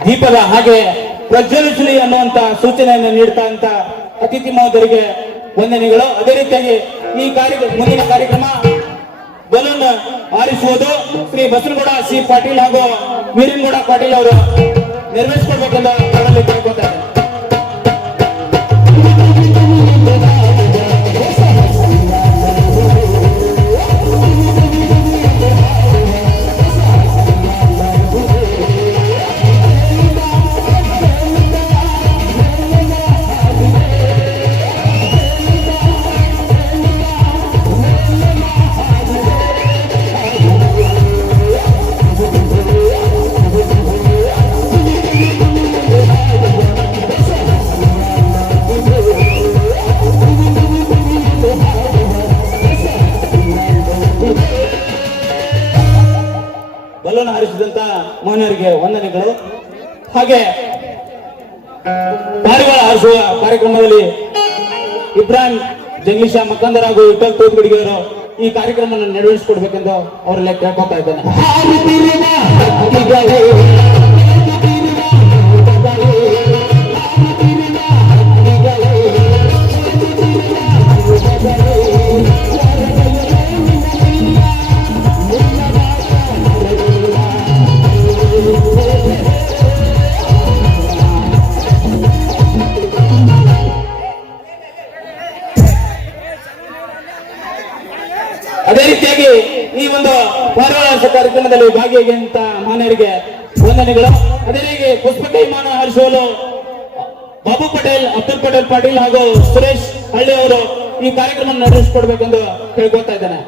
ದೀಪದ ಹಾಗೆ ಪ್ರಜ್ವಲಿಸಲಿ ಅನ್ನುವಂತ ಸೂಚನೆಯನ್ನು ನೀಡ್ತಾ ಅಂತ ಅತಿಥಿ ಮಹೋದಯರಿಗೆ ವಂದನೆಗಳು. ಅದೇ ರೀತಿಯಾಗಿ ಈ ಮುಂದಿನ ಕಾರ್ಯಕ್ರಮ ಬಲೂನ್ ಆರಿಸುವುದು ಶ್ರೀ ಬಸನಗೌಡ ಸಿ ಪಾಟೀಲ್ ಹಾಗೂ ವೀರನಗೌಡ ಪಾಟೀಲ್ ಅವರು ನೆರವೇರಿಸಿಕೊಡ್ಬೇಕೆಂದು ಅವರಲ್ಲಿ ಕೇಳ್ಕೊತಾ ಇದ್ದೇನೆ. ಬಲೂನ್ ಹಾರಿಸಿದಂತ ಮೌನರಿಗೆ ವಂದನೆಗಳು. ಹಾಗೆ ಪಾರಿವಾಳ ಹಾರಿಸುವ ಕಾರ್ಯಕ್ರಮದಲ್ಲಿ ಇಬ್ರಾಹಿಂ ಜಂಗ್ಲಿಶಾ ಮಕ್ಕಂದರ್ ಹಾಗೂ ವಿಠಲ್ ತೋತ್ಗುಡಿಗೆಯವರು ಈ ಕಾರ್ಯಕ್ರಮವನ್ನು ನೆರವೇರಿಸಿಕೊಡ್ಬೇಕೆಂದು ಅವರಲ್ಲಿ ಕೇಳ್ಕೊತಾ ಇದ್ದೇನೆ. ಅದೇ ರೀತಿಯಾಗಿ ಈ ಒಂದು ಪಾರಿವಾಳ ಕಾರ್ಯಕ್ರಮದಲ್ಲಿ ಭಾಗಿಯಾಗಿದ್ದಂತ ಮಾನ್ಯರಿಗೆ ವಂದನೆಗಳು. ಅದೇ ರೀತಿ ಪುಷ್ಪಕ ವಿಮಾನ ಹಾರಿಸಲು ಬಾಬು ಪಟೇಲ್, ಅಬ್ದುಲ್ ಪಟೇಲ್ ಪಾಟೀಲ್ ಹಾಗೂ ಸುರೇಶ್ ಹಳ್ಳಿ ಅವರು ಈ ಕಾರ್ಯಕ್ರಮ ನಡೆಸಿಕೊಡ್ಬೇಕೆಂದು ಕೇಳ್ಕೊತಾ ಇದ್ದೇನೆ.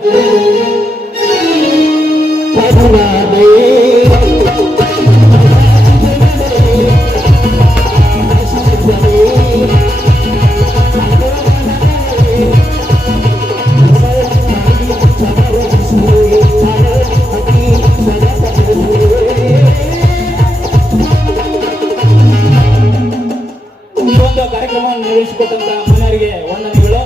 ಕಾರ್ಯಕ್ರಮವನ್ನು ನಿರ್ವಹಿಸಿಕೊಟ್ಟಂತ ಮನೆಯವರಿಗೆ ವಂದನೆಗಳು.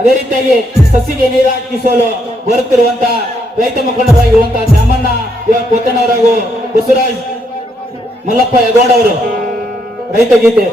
ಅದೇ ರೀತಿಯಾಗಿ ಸಸಿಗೆ ನೀರು ಹಾಕಿಸಲು ಬರುತ್ತಿರುವಂತಹ ರೈತ ಮುಖಂಡರಾಗಿರುವಂತಹ ದ್ಯಾಮಣ್ಣ ಕೊತ್ತನವರಾಗೂ ಬಸವರಾಜ್ ಮಲ್ಲಪ್ಪ ಯಗೋಡ್ ಅವರು ರೈತ ಗೀತೆ.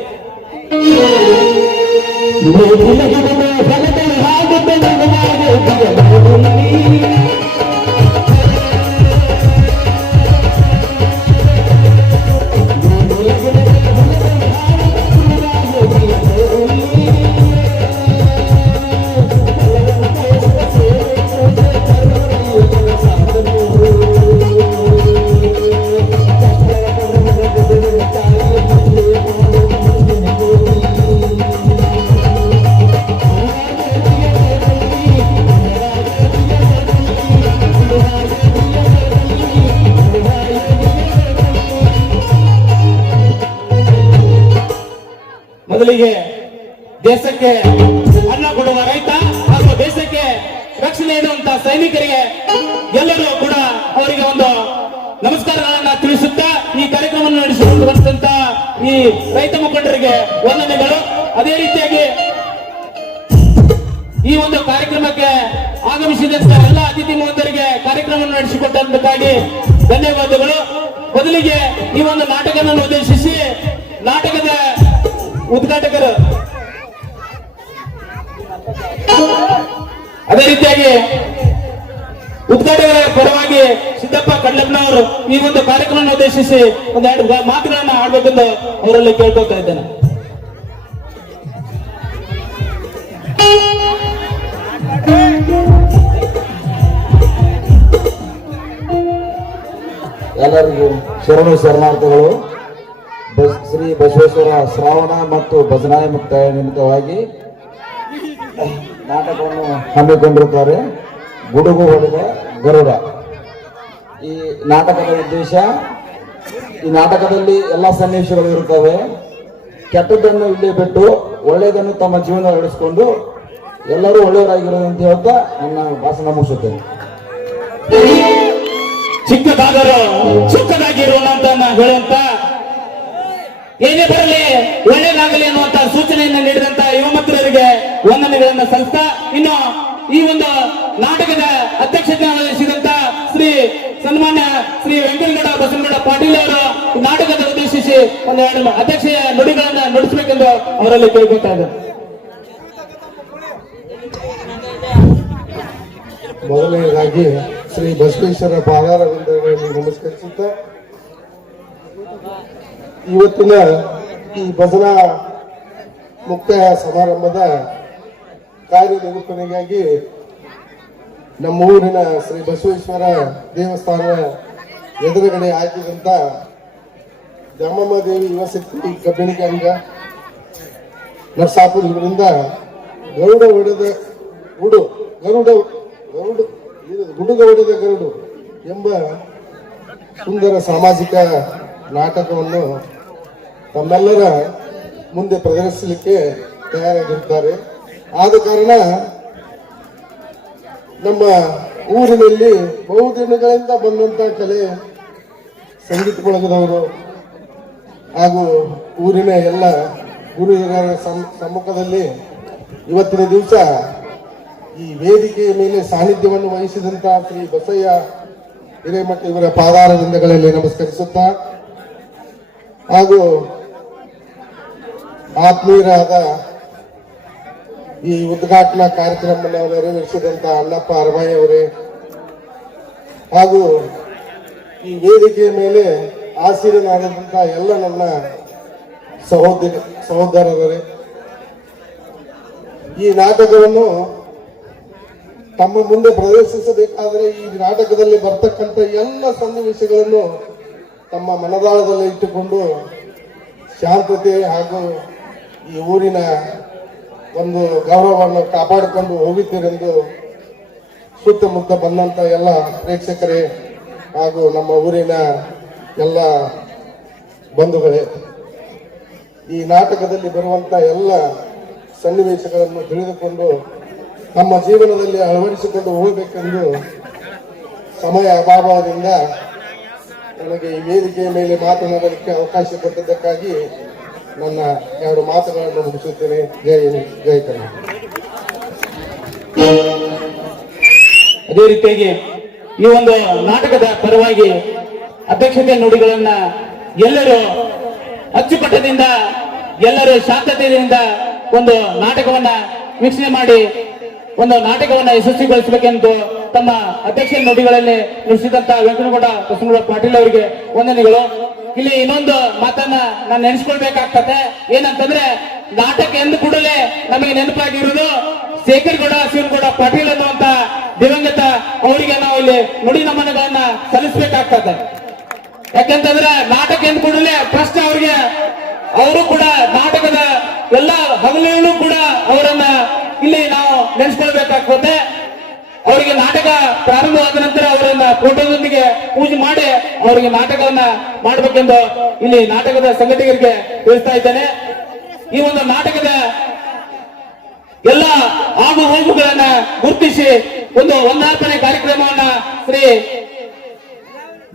ಮೊದಲಿಗೆ ದೇಶಕ್ಕೆ ಅನ್ನ ಕೊಡುವ ರೈತ ಹಾಗೂ ದೇಶಕ್ಕೆ ರಕ್ಷಣೆ ನೀಡುವಂತ ಸೈನಿಕರಿಗೆ ಎಲ್ಲರೂ ಕೂಡ ಅವರಿಗೆ ಒಂದು ನಮಸ್ಕಾರಗಳನ್ನ ತಿಳಿಸುತ್ತಾ ಈ ಕಾರ್ಯಕ್ರಮವನ್ನು ನಡೆಸಿಕೊಂಡು ಬಂದಂತ ಈ ರೈತ ಮುಖಂಡರಿಗೆ ವಂದನೆಗಳು. ಅದೇ ರೀತಿಯಾಗಿ ಈ ಒಂದು ಕಾರ್ಯಕ್ರಮಕ್ಕೆ ಆಗಮಿಸಿದಂತ ಎಲ್ಲ ಅತಿಥಿ ಮುಖಂಡರಿಗೆ ಕಾರ್ಯಕ್ರಮವನ್ನು ನಡೆಸಿಕೊಟ್ಟಂತಕ್ಕಾಗಿ ಧನ್ಯವಾದಗಳು. ಮೊದಲಿಗೆ ಈ ಒಂದು ನಾಟಕವನ್ನು ಉದ್ದೇಶಿಸಿ ನಾಟಕದ ಉದ್ಘಾಟಕರು ಅದೇ ರೀತಿಯಾಗಿ ಉದ್ಘಾಟಕರ ಪರವಾಗಿ ಸಿದ್ದಪ್ಪ ಕಡ್ಲಪ್ಪನವರು ಈ ಒಂದು ಕಾರ್ಯಕ್ರಮವನ್ನು ಉದ್ದೇಶಿಸಿ ಒಂದೆರಡು ಮಾತುಗಳನ್ನ ಆಡಬೇಕೆಂದು ಅವರಲ್ಲಿ ಕೇಳ್ಕೊತಾ ಇದ್ದೇನೆ. ಎಲ್ಲರಿಗೂ ಶರಣು ಶರಣಾರ್ಥಗಳು. ಶ್ರೀ ಬಸವೇಶ್ವರ ಶ್ರಾವಣ ಮತ್ತು ಭಜನಾಯ ಮುಕ್ತಾಯ ನಿಮಿತ್ತವಾಗಿ ನಾಟಕವನ್ನು ಹಮ್ಮಿಕೊಂಡಿರುತ್ತಾರೆ. ಗುಡುಗು ಹೊಡೆದ ಗರುಡ. ಈ ನಾಟಕದ ಉದ್ದೇಶ, ಈ ನಾಟಕದಲ್ಲಿ ಎಲ್ಲ ಸನ್ನಿವೇಶಗಳು ಇರುತ್ತವೆ. ಕೆಟ್ಟದ್ದನ್ನು ಇಲ್ಲಿ ಬಿಟ್ಟು ಒಳ್ಳೆಯದನ್ನು ತಮ್ಮ ಜೀವನ ನಡೆಸಿಕೊಂಡು ಎಲ್ಲರೂ ಒಳ್ಳೆಯವರಾಗಿರೋದು ಅಂತ ಹೇಳ್ತಾ ನನ್ನ ಭಾಷಣ ಮುಗಿಸುತ್ತೇನೆ. ಚಿಕ್ಕದಾದರೂ ಚಿಕ್ಕದಾಗಿರುವಂತ ಹೇಳುವಂತ ಏನೇ ಬರಲಿ ಒಳ್ಳೆಯದಾಗಲಿ ಅನ್ನುವಂತ ಸೂಚನೆಯನ್ನು ನೀಡಿದಂತ ಯುವ ಮಿತ್ರರಿಗೆ ವಂದನೆಗಳನ್ನ ಸಲ್ಲಿಸ್ತಾ, ಇನ್ನು ಈ ಒಂದು ನಾಟಕದ ಅಧ್ಯಕ್ಷತೆ ವಹಿಸಿದಂತ ಸನ್ಮಾನ್ಯ ಶ್ರೀ ವೆಂಕಟಗೌಡ ಬಸವನಗೌಡ ಪಾಟೀಲ್ ಅವರು ನಾಟಕದ ಉದ್ದೇಶಿಸಿ ಒಂದೆರಡು ಅಧ್ಯಕ್ಷೀಯ ನುಡಿಗಳನ್ನ ನುಡಿಸಬೇಕೆಂದು ಅವರಲ್ಲಿ ಕೇಳ್ಕೊತಾ ಇದ್ದಾರೆ. ಮೊದಲನೇದಾಗಿ ಶ್ರೀ ಬಸವೇಶ್ವರ ಪಾದಾರವಿಂದಗಳನ್ನು ನಮಸ್ಕರಿಸುತ್ತಾ ಇವತ್ತಿನ ಈ ಭಜನಾ ಮುಕ್ತಾಯ ಸಮಾರಂಭದ ಕಾರ್ಯನಿರೂಪಣೆಗಾಗಿ ನಮ್ಮ ಊರಿನ ಶ್ರೀ ಬಸವೇಶ್ವರ ದೇವಸ್ಥಾನ ಎದುರುಗಡೆ ಹಾಕಿದಂತ ದ್ಯಾಮಮ್ಮ ದೇವಿ ಯುವಶಕ್ತಿ ಕಬ್ಬಿಣಿಕೆ ಅಂಗ ನರಸಾಪುರ ಇವರಿಂದ ಗರುಡ ಹೊಡೆದ ಗುಡುಗ ಹೊಡೆದ ಗರುಡು ಎಂಬ ಸುಂದರ ಸಾಮಾಜಿಕ ನಾಟಕವನ್ನು ತಮ್ಮೆಲ್ಲರ ಮುಂದೆ ಪ್ರದರ್ಶಿಸಲಿಕ್ಕೆ ತಯಾರಾಗಿರ್ತಾರೆ. ಆದ ಕಾರಣ ನಮ್ಮ ಊರಿನಲ್ಲಿ ಬಹುದಿನಗಳಿಂದ ಬಂದಂತ ಕಲೆ ಸಂಗೀತ ಬಳಗದವರು ಹಾಗೂ ಊರಿನ ಎಲ್ಲ ಗುರು ಹಿರಿಯರ ಸಮ್ಮುಖದಲ್ಲಿ ಇವತ್ತಿನ ದಿವಸ ಈ ವೇದಿಕೆಯ ಮೇಲೆ ಸಾನ್ನಿಧ್ಯವನ್ನು ವಹಿಸಿದಂತ ಶ್ರೀ ಬಸಯ್ಯ ಹಿರೇಮಠ ಇವರ ಪಾದಾರವಿಂದಗಳಲ್ಲಿ ನಮಸ್ಕರಿಸುತ್ತಾ ಹಾಗೂ ಆತ್ಮೀಯರಾದ ಈ ಉದ್ಘಾಟನಾ ಕಾರ್ಯಕ್ರಮವನ್ನು ನೆರವೇರಿಸಿದಂತ ಅಣ್ಣಪ್ಪ ಅರಮಾಯಿ ಅವರೇ ಹಾಗೂ ಈ ವೇದಿಕೆಯ ಮೇಲೆ ಆಸೀನರಾದಂತ ಎಲ್ಲ ನನ್ನ ಸಹೋದರರೇ, ಈ ನಾಟಕವನ್ನು ತಮ್ಮ ಮುಂದೆ ಪ್ರದರ್ಶಿಸಬೇಕಾದರೆ ಈ ನಾಟಕದಲ್ಲಿ ಬರ್ತಕ್ಕಂಥ ಎಲ್ಲ ಸನ್ನಿವೇಶಗಳನ್ನು ತಮ್ಮ ಮನದಾಳದಲ್ಲಿ ಇಟ್ಟುಕೊಂಡು ಶಾಂತತೆ ಹಾಗೂ ಈ ಊರಿನ ಒಂದು ಗೌರವವನ್ನು ಕಾಪಾಡಿಕೊಂಡು ಹೋಗುತ್ತೀರೆಂದು ಸುತ್ತಮುತ್ತ ಬಂದಂತ ಎಲ್ಲ ಪ್ರೇಕ್ಷಕರೇ ಹಾಗೂ ನಮ್ಮ ಊರಿನ ಎಲ್ಲ ಬಂಧುಗಳೇ, ಈ ನಾಟಕದಲ್ಲಿ ಬರುವಂತ ಎಲ್ಲ ಸನ್ನಿವೇಶಗಳನ್ನು ತಿಳಿದುಕೊಂಡು ನಮ್ಮ ಜೀವನದಲ್ಲಿ ಅಳವಡಿಸಿಕೊಂಡು ಹೋಗಬೇಕೆಂದು ಸಮಯ ಅಭಾವದಿಂದ ನನಗೆ ಈ ವೇದಿಕೆಯ ಮೇಲೆ ಮಾತನಾಡಲಿಕ್ಕೆ ಅವಕಾಶ ಕೊಟ್ಟದ್ದಕ್ಕಾಗಿ ನನ್ನ 2 ಮಾತುಗಳನ್ನು ಮುಗಿಸುತ್ತೇನೆ. ಜೈ ಹಿಂದ್, ಜೈ ಕರ್ನಾಟಕ. ಅದೇ ರೀತಿಯಾಗಿ ಈ ಒಂದು ನಾಟಕದ ಪರವಾಗಿ ಅಧ್ಯಕ್ಷತೆ ನುಡಿಗಳನ್ನ ಎಲ್ಲರೂ ಅಚ್ಚುಕಟ್ಟದಿಂದ ಎಲ್ಲರೂ ಶಾಂತತೆಯಿಂದ ಒಂದು ನಾಟಕವನ್ನ ವೀಕ್ಷಣೆ ಮಾಡಿ ಒಂದು ನಾಟಕವನ್ನ ಯಶಸ್ವಿಗೊಳಿಸಬೇಕೆಂದು ತಮ್ಮ ಅಧ್ಯಕ್ಷ ನುಡಿಗಳಲ್ಲಿ ನುಡಿಸಿದಂತ ವೆಂಕಟಗೌಡ ಬಸವನಗೌಡ ಪಾಟೀಲ್ ಅವರಿಗೆ ವಂದನೆಗಳು. ಇಲ್ಲಿ ಇನ್ನೊಂದು ಮಾತನ್ನ ನಾನು ನೆನೆಸ್ಕೊಳ್ಬೇಕಾಗ್ತದೆ. ಏನಂತಂದ್ರೆ ನಾಟಕ ಎಂದು ಕೂಡಲೇ ನಮಗೆ ನೆನಪಾಗಿರುವುದು ಶೇಖರಗೌಡ ಶಿವನಗೌಡ ಪಾಟೀಲ್ ಅನ್ನುವಂತ ದಿವಂಗತ ಅವರಿಗೆ ನಾವು ಇಲ್ಲಿ ನುಡಿ ನಮನಗಳನ್ನ ಸಲ್ಲಿಸಬೇಕಾಗ್ತದೆ. ಯಾಕೆಂತಂದ್ರೆ ನಾಟಕ ಎಂದು ಕೂಡಲೇ ಫಸ್ಟ್ ಅವರಿಗೆ ಅವರು ಕೂಡ ನಾಟಕದ ಎಲ್ಲ ಹಗಲುಗಳು ಕೂಡ ಅವರನ್ನ ಇಲ್ಲಿ ನಾವು ನೆನೆಸ್ಕೊಳ್ಬೇಕಾಗ್ತದೆ. ಅವರಿಗೆ ನಾಟಕ ಪ್ರಾರಂಭವಾದ ನಂತರ ಅವರನ್ನ ಫೋಟೋದೊಂದಿಗೆ ಪೂಜೆ ಮಾಡಿ ಅವರಿಗೆ ನಾಟಕವನ್ನ ಮಾಡಬೇಕೆಂದು ಇಲ್ಲಿ ನಾಟಕದ ಸಂಘಟಕರಿಗೆ ತಿಳಿಸ್ತಾ ಇದ್ದೇನೆ. ಈ ಒಂದು ನಾಟಕದ ಎಲ್ಲ ಆಗು ಹೋಗುಗಳನ್ನ ಗುರುತಿಸಿ ಒಂದು ವಂದನಾರ್ಪಣೆ ಕಾರ್ಯಕ್ರಮವನ್ನ ಶ್ರೀ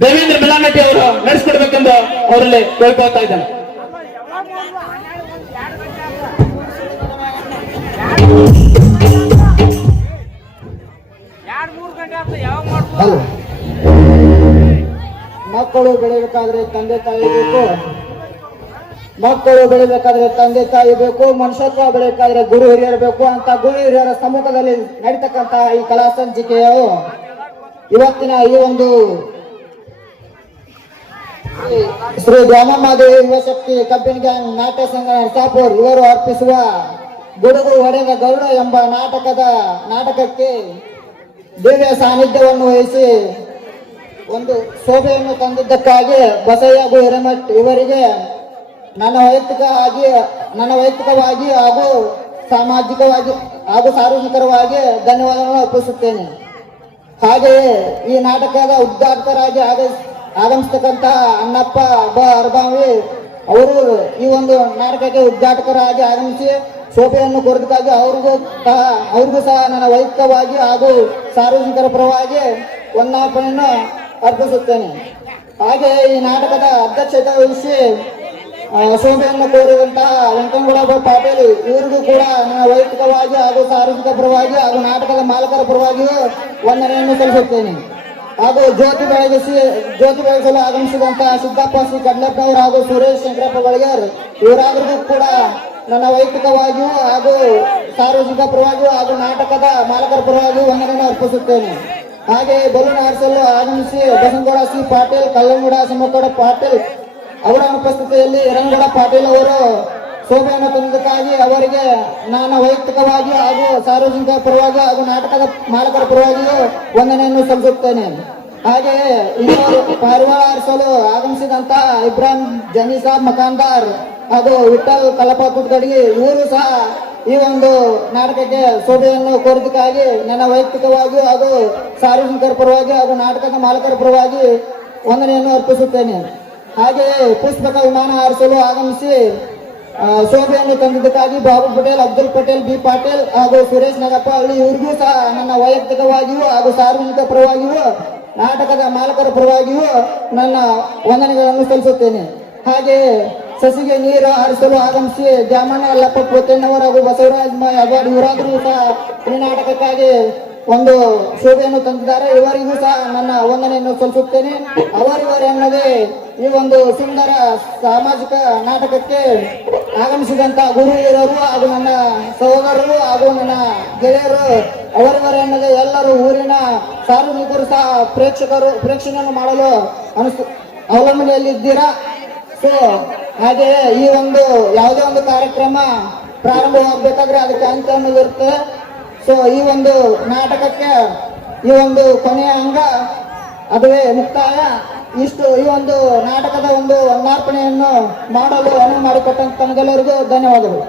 ದೇವೇಂದ್ರ ಬೆಳಾನಟ್ಟಿ ಅವರು ನಡೆಸಿಕೊಡ್ಬೇಕೆಂದು ಅವರಲ್ಲಿ ಕೇಳ್ಕೊಳ್ತಾ ಇದ್ದೇನೆ. ಹಲೋ, ಮಕ್ಕಳು ಬೆಳಿಬೇಕಾದ್ರೆ ತಂದೆ ತಾಯಿ ಬೇಕು, ಮಕ್ಕಳು ಬೆಳಿಬೇಕಾದ್ರೆ ತಂದೆ ತಾಯಿ ಬೇಕು, ಮನುಷ್ಯತ್ವ ಬೆಳಿಬೇಕಾದ್ರೆ ಗುರು ಹಿರಿಯರು ಬೇಕು ಅಂತ ಗುರು ಹಿರಿಯರ ಸಮ್ಮುಖದಲ್ಲಿ ನಡೀತಕ್ಕಂತ ಈ ಕಲಾ ಸಂಚಿಕೆಯು ಇವತ್ತಿನ ಈ ಒಂದು ಶ್ರೀ ದ್ಯಾಮಮ್ಮ ದೇವಿ ಯುವಶಕ್ತಿ ಕಬ್ಬಿನ ಗ್ಯಾಂಗ್ ನಾಟ್ಯ ಸಂಘ ನರಸಾಪುರ್ ಇವರು ಅರ್ಪಿಸುವ ಗುಡುಗು ಹೊಡೆದ ಗರುಡ ಎಂಬ ನಾಟಕಕ್ಕೆ ದಿವ್ಯ ಸಾನ್ನಿಧ್ಯವನ್ನು ವಹಿಸಿ ಒಂದು ಶೋಭೆಯನ್ನು ತಂದಿದ್ದಕ್ಕಾಗಿ ಬಸಯ್ಯ ಹಿರೇಮಠ್ ಇವರಿಗೆ ನನ್ನ ವೈಯಕ್ತಿಕವಾಗಿ ಹಾಗೂ ಸಾಮಾಜಿಕವಾಗಿ ಹಾಗೂ ಸಾರ್ವಜನಿಕರವಾಗಿ ಧನ್ಯವಾದಗಳನ್ನು ಅರ್ಪಿಸುತ್ತೇನೆ. ಹಾಗೆಯೇ ಈ ನಾಟಕದ ಉದ್ಘಾಟಕರಾಗಿ ಆಗಮಿಸತಕ್ಕಂತ ಅಣ್ಣಪ್ಪ ಅರಬಾವಿ ಅವರು ಈ ಒಂದು ನಾಟಕಕ್ಕೆ ಉದ್ಘಾಟಕರಾಗಿ ಆಗಮಿಸಿ ಶೋಭೆಯನ್ನು ಕೊರದಕ್ಕಾಗಿ ಅವ್ರಿಗೂ ಸಹ ನನ್ನ ವೈಯಕ್ತಿಕವಾಗಿ ಹಾಗೂ ಸಾರ್ವಜನಿಕರ ಪರವಾಗಿ ವಂದನಾರ್ಪಣೆಯನ್ನು ಅರ್ಪಿಸುತ್ತೇನೆ. ಹಾಗೆ ಈ ನಾಟಕದ ಅಧ್ಯಕ್ಷತೆ ವಹಿಸಿ ಶೋಭೆಯನ್ನು ಕೋರಿದಂತಹ ವೆಂಕಟಗೌಡ ಪಾಟೀಲ್ ಇವರಿಗೂ ಕೂಡ ನನ್ನ ವೈಯಕ್ತಿಕವಾಗಿ ಹಾಗೂ ಸಾರ್ವಜನಿಕ ಪರವಾಗಿ ಹಾಗೂ ನಾಟಕದ ಮಾಲಕರ ಪರವಾಗಿಯೂ ವಂದನೆಯನ್ನು ಸಲ್ಲಿಸುತ್ತೇನೆ. ಹಾಗೂ ಜ್ಯೋತಿ ಬೆಳಗಿಸಲು ಆಗಮಿಸಿದಂತಹ ಸಿದ್ದಪ್ಪ ಸಿ ಕಡ್ಲಪ್ಪನವರು ಹಾಗೂ ಸುರೇಶ್ ಶಂಕರಪ್ಪ ಬಳಿಗಾರ್ ಇವರಾದ್ರಿಗೂ ಕೂಡ ನನ್ನ ವೈಯಕ್ತಿಕವಾಗಿಯೂ ಹಾಗೂ ಸಾರ್ವಜನಿಕ ಪರವಾಗಿಯೂ ಹಾಗೂ ನಾಟಕದ ಮಾಲಕರ ಪರವಾಗಿಯೂ ವಂದನೆಯನ್ನು ಅರ್ಪಿಸುತ್ತೇನೆ. ಹಾಗೆ ಬಲೂನ್ ಹಾರಿಸಲು ಆಗಮಿಸಿ ಬಸನಗೌಡ ಸಿ ಪಾಟೀಲ್, ಕಲ್ಲಂಗೌಡ ಸಿಂಹಗೌಡ ಪಾಟೀಲ್ ಅವರ ಅನುಪಸ್ಥಿತಿಯಲ್ಲಿ ರಂಗಡ ಪಾಟೀಲ್ ಅವರು ಶೋಭೆಯನ್ನು ತಂದಕ್ಕಾಗಿ ಅವರಿಗೆ ನಾನು ವೈಯಕ್ತಿಕವಾಗಿ ಹಾಗೂ ಸಾರ್ವಜನಿಕರ ಪರವಾಗಿ ಹಾಗೂ ನಾಟಕದ ಮಾಲಕರ ಪರವಾಗಿಯೂ ವಂದನೆಯನ್ನು ಸಲ್ಲಿಸುತ್ತೇನೆ. ಹಾಗೆಯೇ ಇವರು ಪಾರಿವಾಳ ಆರಿಸಲು ಆಗಮಿಸಿದಂತ ಇಬ್ರಾಹಿಂ ಜಮೀ ಸಾಬ್ ಮಕಾನ್ದಾರ್ ಹಾಗೂ ವಿಠಲ್ ಕಲಪಾಪುಟ್ಗಡಿಗೆ ಇವರು ಸಹ ಈ ಒಂದು ನಾಟಕಕ್ಕೆ ಶೋಭೆಯನ್ನು ಕೋರಿದ್ದಕ್ಕಾಗಿ ನನ್ನ ವೈಯಕ್ತಿಕವಾಗಿಯೂ ಹಾಗೂ ಸಾರ್ವಜನಿಕರ ಪರವಾಗಿ ಹಾಗೂ ನಾಟಕದ ಮಾಲಕರ ಪರವಾಗಿ ವಂದನೆಯನ್ನು ಅರ್ಪಿಸುತ್ತೇನೆ. ಹಾಗೆಯೇ ಪುಷ್ಪಕ ವಿಮಾನ ಹಾರಿಸಲು ಆಗಮಿಸಿ ಶೋಭೆಯನ್ನು ತಂದಿದ್ದಕ್ಕಾಗಿ ಬಾಬು ಪಟೇಲ್, ಅಬ್ದುಲ್ ಪಟೇಲ್, ಬಿ ಪಾಟೀಲ್ ಹಾಗೂ ಸುರೇಶ್ ನಗಪ್ಪ ಹಳ್ಳಿ ಇವರಿಗೂ ಸಹ ನನ್ನ ವೈಯಕ್ತಿಕವಾಗಿಯೂ ಹಾಗೂ ಸಾರ್ವಜನಿಕ ಪರವಾಗಿಯೂ ನಾಟಕದ ಮಾಲಕರ ಪರವಾಗಿಯೂ ನನ್ನ ವಂದನೆಗಳನ್ನು ಸಲ್ಲಿಸುತ್ತೇನೆ. ಹಾಗೆಯೇ ಸಸಿಗೆ ನೀರು ಹಾರಿಸಲು ಆಗಮಿಸಿ ಜಾಮಣ್ಣ ಅಲ್ಲಪ್ಪ ಪೋತಣ್ಣವರ ಹಾಗೂ ಬಸವರಾಜ್ ಅವಾರ್ಡ್ ಇವರಾದರೂ ಸಹ ಈ ನಾಟಕಕ್ಕಾಗಿ ಒಂದು ಶೋಭೆಯನ್ನು ತಂದಿದ್ದಾರೆ. ಇವರಿಗೂ ಸಹ ನನ್ನ ವಂದನೆಯನ್ನು ಸಲ್ಲಿಸುತ್ತೇನೆ. ಅವರಿವರೆನ್ನದೇ ಈ ಒಂದು ಸುಂದರ ಸಾಮಾಜಿಕ ನಾಟಕಕ್ಕೆ ಆಗಮಿಸಿದಂತ ಗುರು ಹಿರಿಯರು ಹಾಗೂ ನನ್ನ ಸಹೋದರರು ಹಾಗೂ ನನ್ನ ಗೆಳೆಯರು ಅವರಿವರೆನ್ನದೇ ಎಲ್ಲರೂ ಊರಿನ ಸಾರ್ವಜನಿಕರು ಸಹ ಪ್ರೇಕ್ಷಣೆಯನ್ನು ಮಾಡಲು ಅವಲಂಬನೆಯಲ್ಲಿದ್ದೀರಾ. ಸೊ ಹಾಗೆಯೇ ಈ ಒಂದು ಯಾವುದೇ ಒಂದು ಕಾರ್ಯಕ್ರಮ ಪ್ರಾರಂಭವಾಗಬೇಕಾದ್ರೆ ಅದಕ್ಕೆ ಅಂತ್ಯ ಅನ್ನೋದಿರುತ್ತೆ. ಸೊ ಈ ಒಂದು ನಾಟಕಕ್ಕೆ ಈ ಒಂದು ಕೊನೆಯ ಅಂಗ ಅದುವೇ ಮುಕ್ತಾಯ. ಈ ಒಂದು ನಾಟಕದ ಒಂದು ಅರ್ಪಣೆಯನ್ನು ಮಾಡಲು ಅನುವು ಮಾಡಿಕೊಟ್ಟಂತ ತಮಗೆಲ್ಲರಿಗೂ ಧನ್ಯವಾದಗಳು.